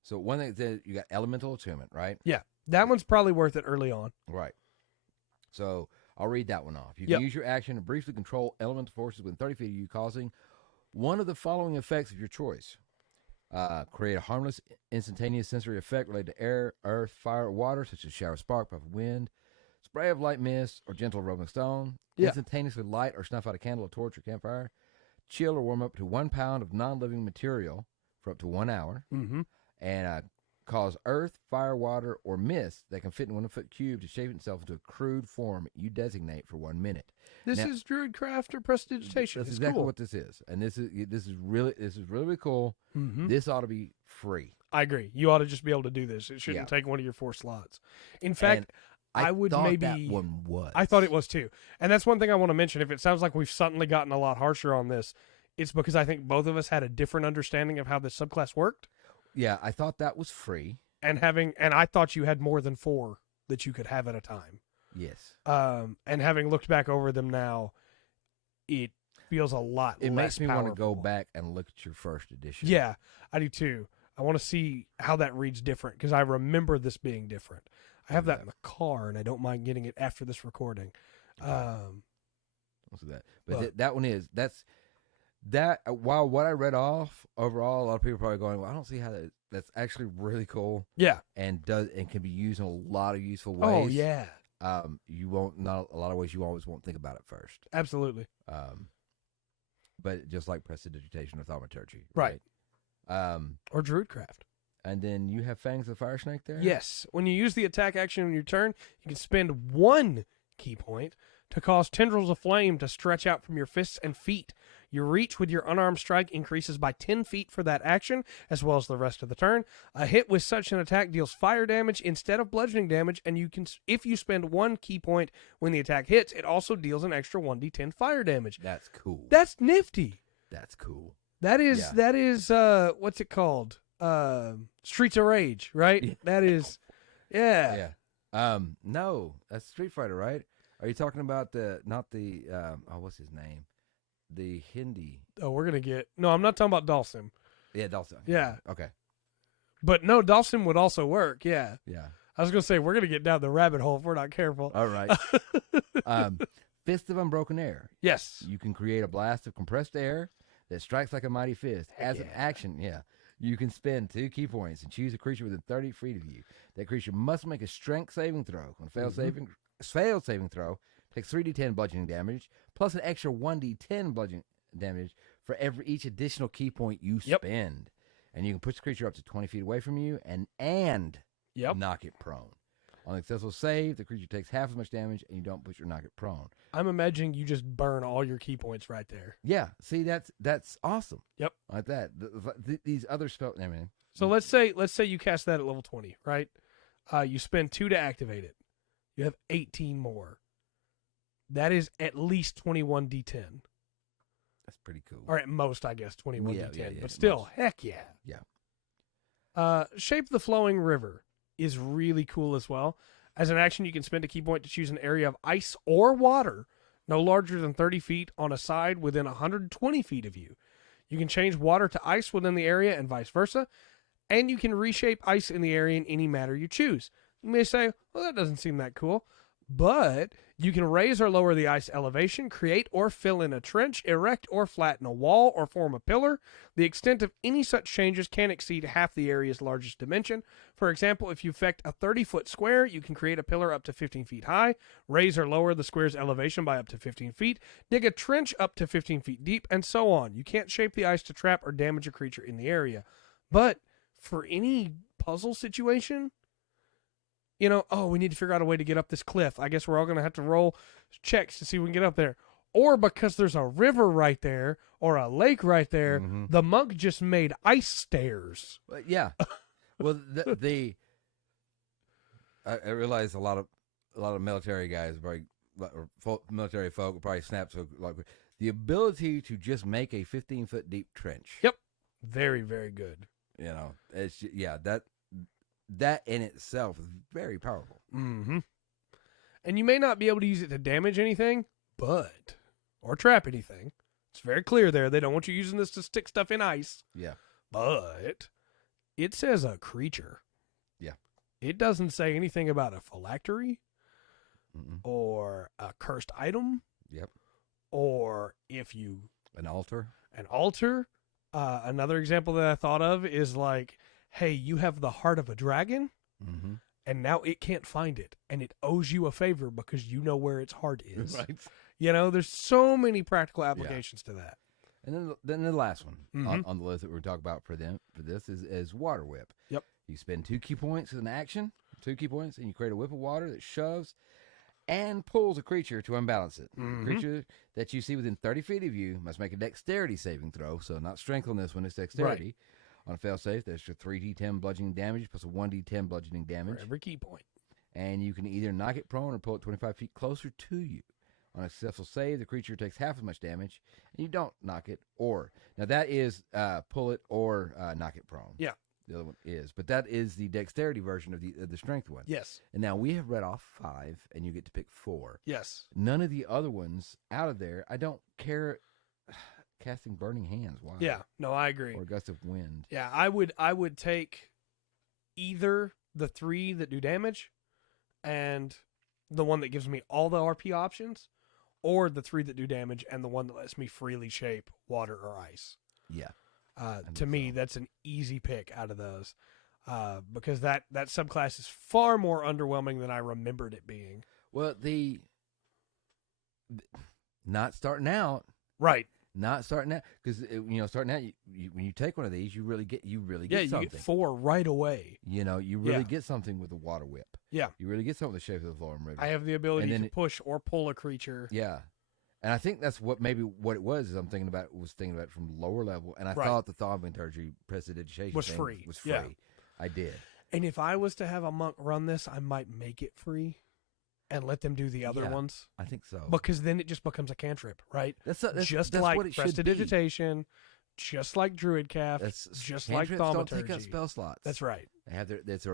So one thing that you got Elemental Attunement, right? Yeah. That one's probably worth it early on. Right. So I'll read that one off. You can use your action to briefly control elemental forces within 30 feet of you, causing one of the following effects of your choice. Create a harmless, instantaneous sensory effect related to air, earth, fire, or water, such as shower, spark, puff of wind, spray of light mist, or gentle rolling stone. Yeah. Instantaneously light or snuff out a candle, a torch, or campfire. Chill or warm up to 1 pound of non-living material for up to 1 hour. Mm-hmm. And cause earth, fire, water, or mist that can fit in 1 foot cube to shape itself into a crude form you designate for 1 minute. This is Druidcraft or Prestidigitation. That's exactly what this is, and this is really cool. Mm-hmm. This ought to be free. I agree. You ought to just be able to do this. It shouldn't take one of your 4 slots. In fact, I would thought maybe that one was. I thought it was too, and that's one thing I want to mention. If it sounds like we've suddenly gotten a lot harsher on this, it's because I think both of us had a different understanding of how this subclass worked. Yeah, I thought that was free, and I thought you had more than 4 that you could have at a time. Yes. And having looked back over them now, it feels a lot less It makes me powerful. want to go back and look at your first edition. Yeah, I do too. I want to see how that reads different because I remember this being different. I have that in the car, and I don't mind getting it after this recording. I'll see that. But that one is that. While what I read off overall, a lot of people are probably going, "Well, I don't see how that's actually really cool." Yeah, and can be used in a lot of useful ways. Oh yeah. You won't not a lot of ways you always won't think about it first. Absolutely. But just like Prestidigitation or Thaumaturgy, right? Or Druidcraft. And then you have Fangs of the Fire Snake there? Yes. When you use the attack action on your turn, you can spend 1 key point to cause tendrils of flame to stretch out from your fists and feet. Your reach with your unarmed strike increases by 10 feet for that action, as well as the rest of the turn. A hit with such an attack deals fire damage instead of bludgeoning damage, and you can, if you spend 1 key point when the attack hits, it also deals an extra 1d10 fire damage. That's cool. That's nifty. That's cool. That is what's it called? Streets of Rage, right? Yeah. That is, yeah. No, that's Street Fighter, right? Are you talking about what's his name? The Hindi. Oh, no, I'm not talking about Dhalsim. Yeah, Dhalsim. Yeah. Okay. But no, Dhalsim would also work, yeah. Yeah. I was going to say, we're going to get down the rabbit hole if we're not careful. All right. Fist of Unbroken Air. Yes. You can create a blast of compressed air that strikes like a mighty fist. As an action, you can spend 2 key points and choose a creature within 30 feet of you. That creature must make a strength saving throw. On failed saving throw, takes 3d10 bludgeoning damage, plus an extra 1d10 bludgeoning damage for each additional key point you spend. And you can push the creature up to 20 feet away from you and knock it prone. On a successful save, the creature takes half as much damage, and you don't push or knock it prone. I'm imagining you just burn all your key points right there. Yeah, see, that's awesome. Yep, like that. These other spells. I mean, so let's say you cast that at level 20, right? You spend 2 to activate it. You have 18 more. That is at least 21 d10. That's pretty cool. Or at most, I guess, 21 d10. Yeah, but still, most. Heck yeah. Yeah. Shape the Flowing River is really cool as well. As an action, you can spend a key point to choose an area of ice or water no larger than 30 feet on a side within 120 feet of you. You can change water to ice within the area and vice versa, and you can reshape ice in the area in any manner you choose. You may say, well, that doesn't seem that cool. But you can raise or lower the ice elevation, create or fill in a trench, erect or flatten a wall, or form a pillar. The extent of any such changes can exceed half the area's largest dimension. For example, if you affect a 30-foot square, you can create a pillar up to 15 feet high, raise or lower the square's elevation by up to 15 feet, dig a trench up to 15 feet deep, and so on. You can't shape the ice to trap or damage a creature in the area. But for any puzzle situation, we need to figure out a way to get up this cliff. I guess we're all going to have to roll checks to see if we can get up there. Or because there's a river right there or a lake right there, the monk just made ice stairs. Yeah. Well, I realize a lot of military guys, military folk will probably snap. So, like, the ability to just make a 15-foot deep trench. Yep. Very, very good. It's that in itself is very powerful. Mm-hmm. And you may not be able to use it to damage anything, or trap anything. It's very clear there. They don't want you using this to stick stuff in ice. Yeah. But it says a creature. Yeah. It doesn't say anything about a phylactery or a cursed item. Yep. Or if you... An altar. Another example that I thought of is like, hey, you have the heart of a dragon, and now it can't find it, and it owes you a favor because you know where its heart is. Right. You know, there's so many practical applications to that. And then the last one on the list that we're talking about for this is Water Whip. Yep. You spend 2 key points as an action, 2 key points, and you create a whip of water that shoves and pulls a creature to unbalance it. A creature that you see within 30 feet of you must make a dexterity saving throw, so not strength on this one, it's dexterity. Right. On a failsafe, there's your 3d10 bludgeoning damage plus a 1d10 bludgeoning damage. For every key point. And you can either knock it prone or pull it 25 feet closer to you. On a successful save, the creature takes half as much damage, and you don't knock it or... Now, that is pull it or knock it prone. Yeah. The other one is. But that is the dexterity version of the strength one. Yes. And now we have read off 5, and you get to pick 4. Yes. None of the other ones out of there, I don't care... Casting Burning Hands. Why? Yeah. No, I agree. Or Gust of Wind. Yeah, I would take either the 3 that do damage and the one that gives me all the RP options, or the 3 that do damage and the one that lets me freely shape water or ice. Yeah. To me, that's an easy pick out of those, because that subclass is far more underwhelming than I remembered it being. Well, not starting out, right? Not starting out, because starting out, when you take one of these, you really get something. You get 4 right away. You really get something with the Water Whip. Yeah, you really get something with the shape of the Flowing River. I have the ability to push or pull a creature. Yeah. And I think that's what it was. Is I'm thinking about it from lower level, and I thought the Thaumaturgy Prestidigitation was free. Yeah. I did. And if I was to have a monk run this, I might make it free, and let them do the other ones. I think so. Because then it just becomes a cantrip, right? That's just like what it Prestidigitation, just like Druid Calf, just like Thaumaturgy. Don't take up spell slots. That's right. They have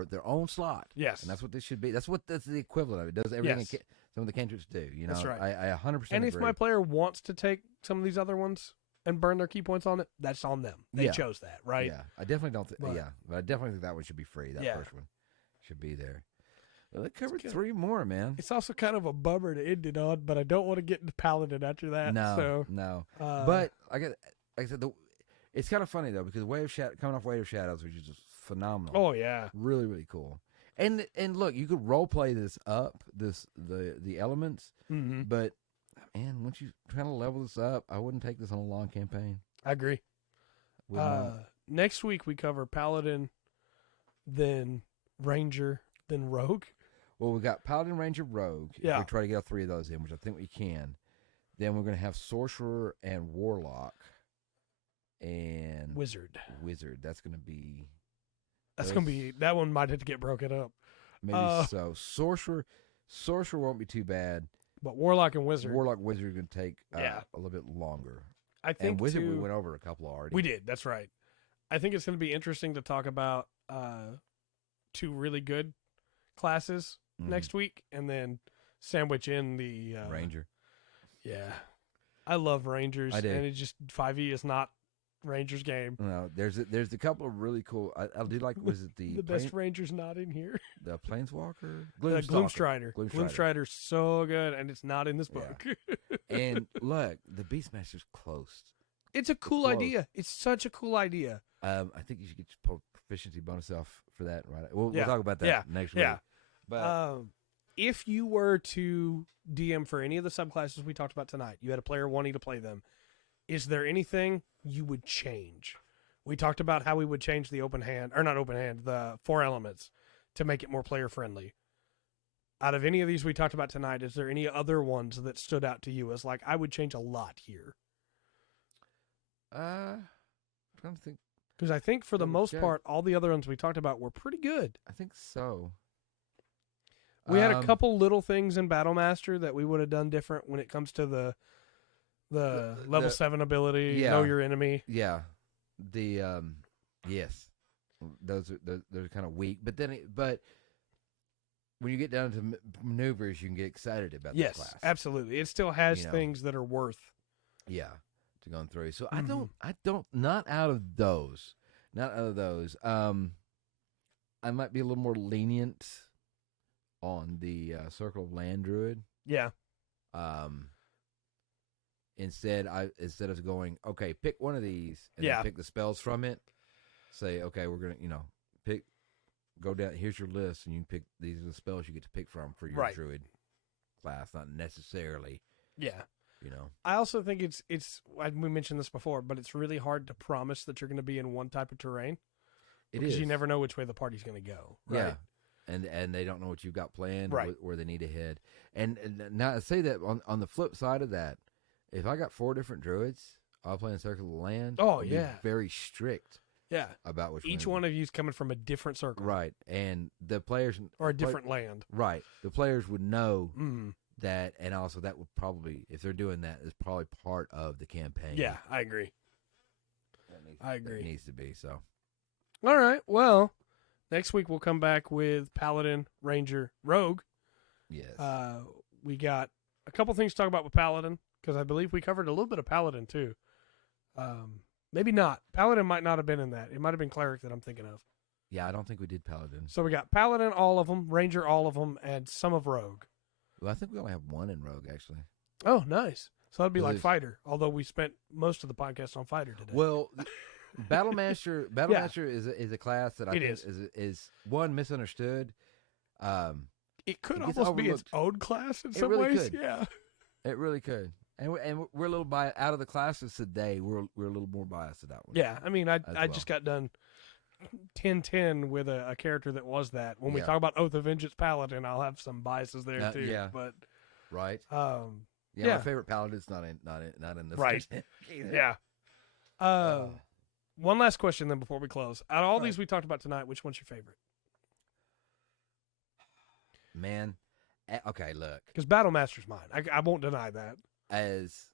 their own slot. Yes, and that's what this should be. That's the equivalent of it. It does everything. Yes. Some of the cantrips do. That's right. I 100% And agree. if my player wants to take some of these other ones and burn their key points on it, that's on them. They chose that, right? Yeah, I definitely don't. But I definitely think that one should be free. That first one should be there. Well, they covered 3 more, man. It's also kind of a bummer to end it on, but I don't want to get into Paladin after that. No. But like I said, it's kind of funny though, because coming off Weight of Shadows, which is just phenomenal. Oh yeah, really really cool. And look, you could role play this up, the elements, but man, once you kind of level this up, I wouldn't take this on a long campaign. I agree. Next week we cover Paladin, then Ranger, then Rogue. Well, we got Paladin, Ranger, Rogue. Yeah. We try to get all 3 of those in, which I think we can. Then we're going to have Sorcerer and Warlock and Wizard. That's going to be... that one might have to get broken up. Maybe so. Sorcerer won't be too bad. But Warlock and Wizard. Is going to take a little bit longer. I think and Wizard we went over a couple already. We did, that's right. I think it's going to be interesting to talk about 2 really good classes next week, and then sandwich in the Ranger. Yeah. I love Rangers. I do. And it's just 5e is not Rangers game. No, there's a couple of really cool. I do like. Was it the best Rangers not in here? The Planeswalker, Gloomstrider. Gloomstrider's so good, and it's not in this book. Yeah. And look, the Beastmaster's close. It's a cool idea. It's such a cool idea. I think you should get your proficiency bonus off for that. Right? We'll talk about that next week. Yeah. But if you were to DM for any of the subclasses we talked about tonight, you had a player wanting to play them. Is there anything you would change? We talked about how we would change the the 4 elements to make it more player friendly. Out of any of these we talked about tonight, is there any other ones that stood out to you as like, I would change a lot here? I'm trying to think. Because I think for the most part, all the other ones we talked about were pretty good. I think so. We had a couple little things in Battlemaster that we would have done different when it comes to the level 7 ability, know your enemy. Yeah. Yes. those are kind of weak. But but when you get down to maneuvers, you can get excited about the class. Yes, absolutely. It still has things that are worth. Yeah, to go through. So I don't. Not out of those. I might be a little more lenient on the Circle of Land Druid. Yeah. Instead of going, okay, pick one of these and then pick the spells from it. Say, okay, we're gonna, pick. Go down. Here's your list, and you can pick. These are the spells you get to pick from for your Druid class, not necessarily. Yeah. I also think it's. We mentioned this before, but it's really hard to promise that you're going to be in one type of terrain. Because you never know which way the party's going to go. Right? Yeah. And they don't know what you've got planned, right. where they need to head. And now I say that on the flip side of that, if I got 4 different druids, I'll play in Circle of the Land. Oh, I'll yeah. Be very strict. Yeah. About which each one of you is coming from a different circle. Right. And the players. Or a different land. Right. The players would know that, and also that would probably, if they're doing that, is probably part of the campaign. Yeah, I agree. I agree. It needs to be, so. All right. Well, next week we'll come back with Paladin, Ranger, Rogue. Yes. We got a couple things to talk about with Paladin, because I believe we covered a little bit of Paladin too. Maybe not. Paladin might not have been in that. It might have been Cleric that I'm thinking of. Yeah, I don't think we did Paladin. So we got Paladin, all of them, Ranger, all of them, and some of Rogue. Well, I think we only have one in Rogue, actually. Oh, nice. So that'd be like Fighter, although we spent most of the podcast on Fighter today. Well, Battlemaster is a class that I think is one, misunderstood. It could almost be its own class in some really ways. Could. Yeah, it really could. And we're a little biased out of the classes today. We're a little more biased to that one. Yeah, I mean, I just got done 10-10 with a character that was that. When we talk about Oath of Vengeance Paladin, I'll have some biases there too. Yeah, but right. Yeah, my favorite Paladin's not in this. Right. Yeah. One last question then before we close. Out of all these we talked about tonight, which one's your favorite? Man, okay, look. Because Battlemaster's mine. I won't deny that. As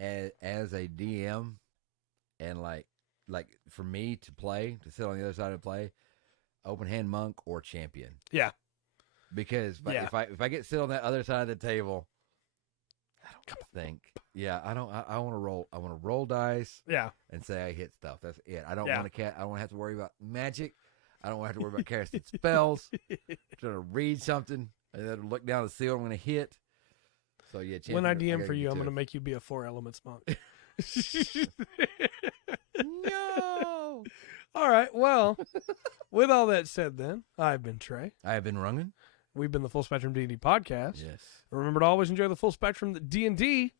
a DM, and like for me to sit on the other side and play, open hand monk or champion. Yeah. Because if I get sit on that other side of the table, I don't think. Yeah, I don't. I want to roll. I want to roll dice. Yeah. And say I hit stuff. That's it. I don't want to I don't want to have to worry about magic. I don't want to have to worry about casting spells. Trying to read something and then look down and see what I'm going to hit. So yeah. When I DM for you, I'm going to make you be a 4 elements monk. No. All right. Well, with all that said, then I've been Trey. I have been Rungren. We've been the Full Spectrum D&D podcast. Yes. Remember to always enjoy the full spectrum that D&D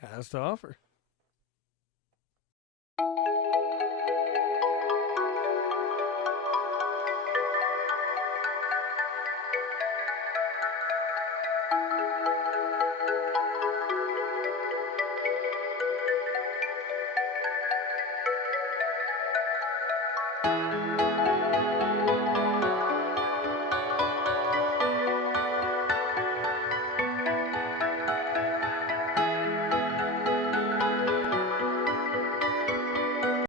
has to offer.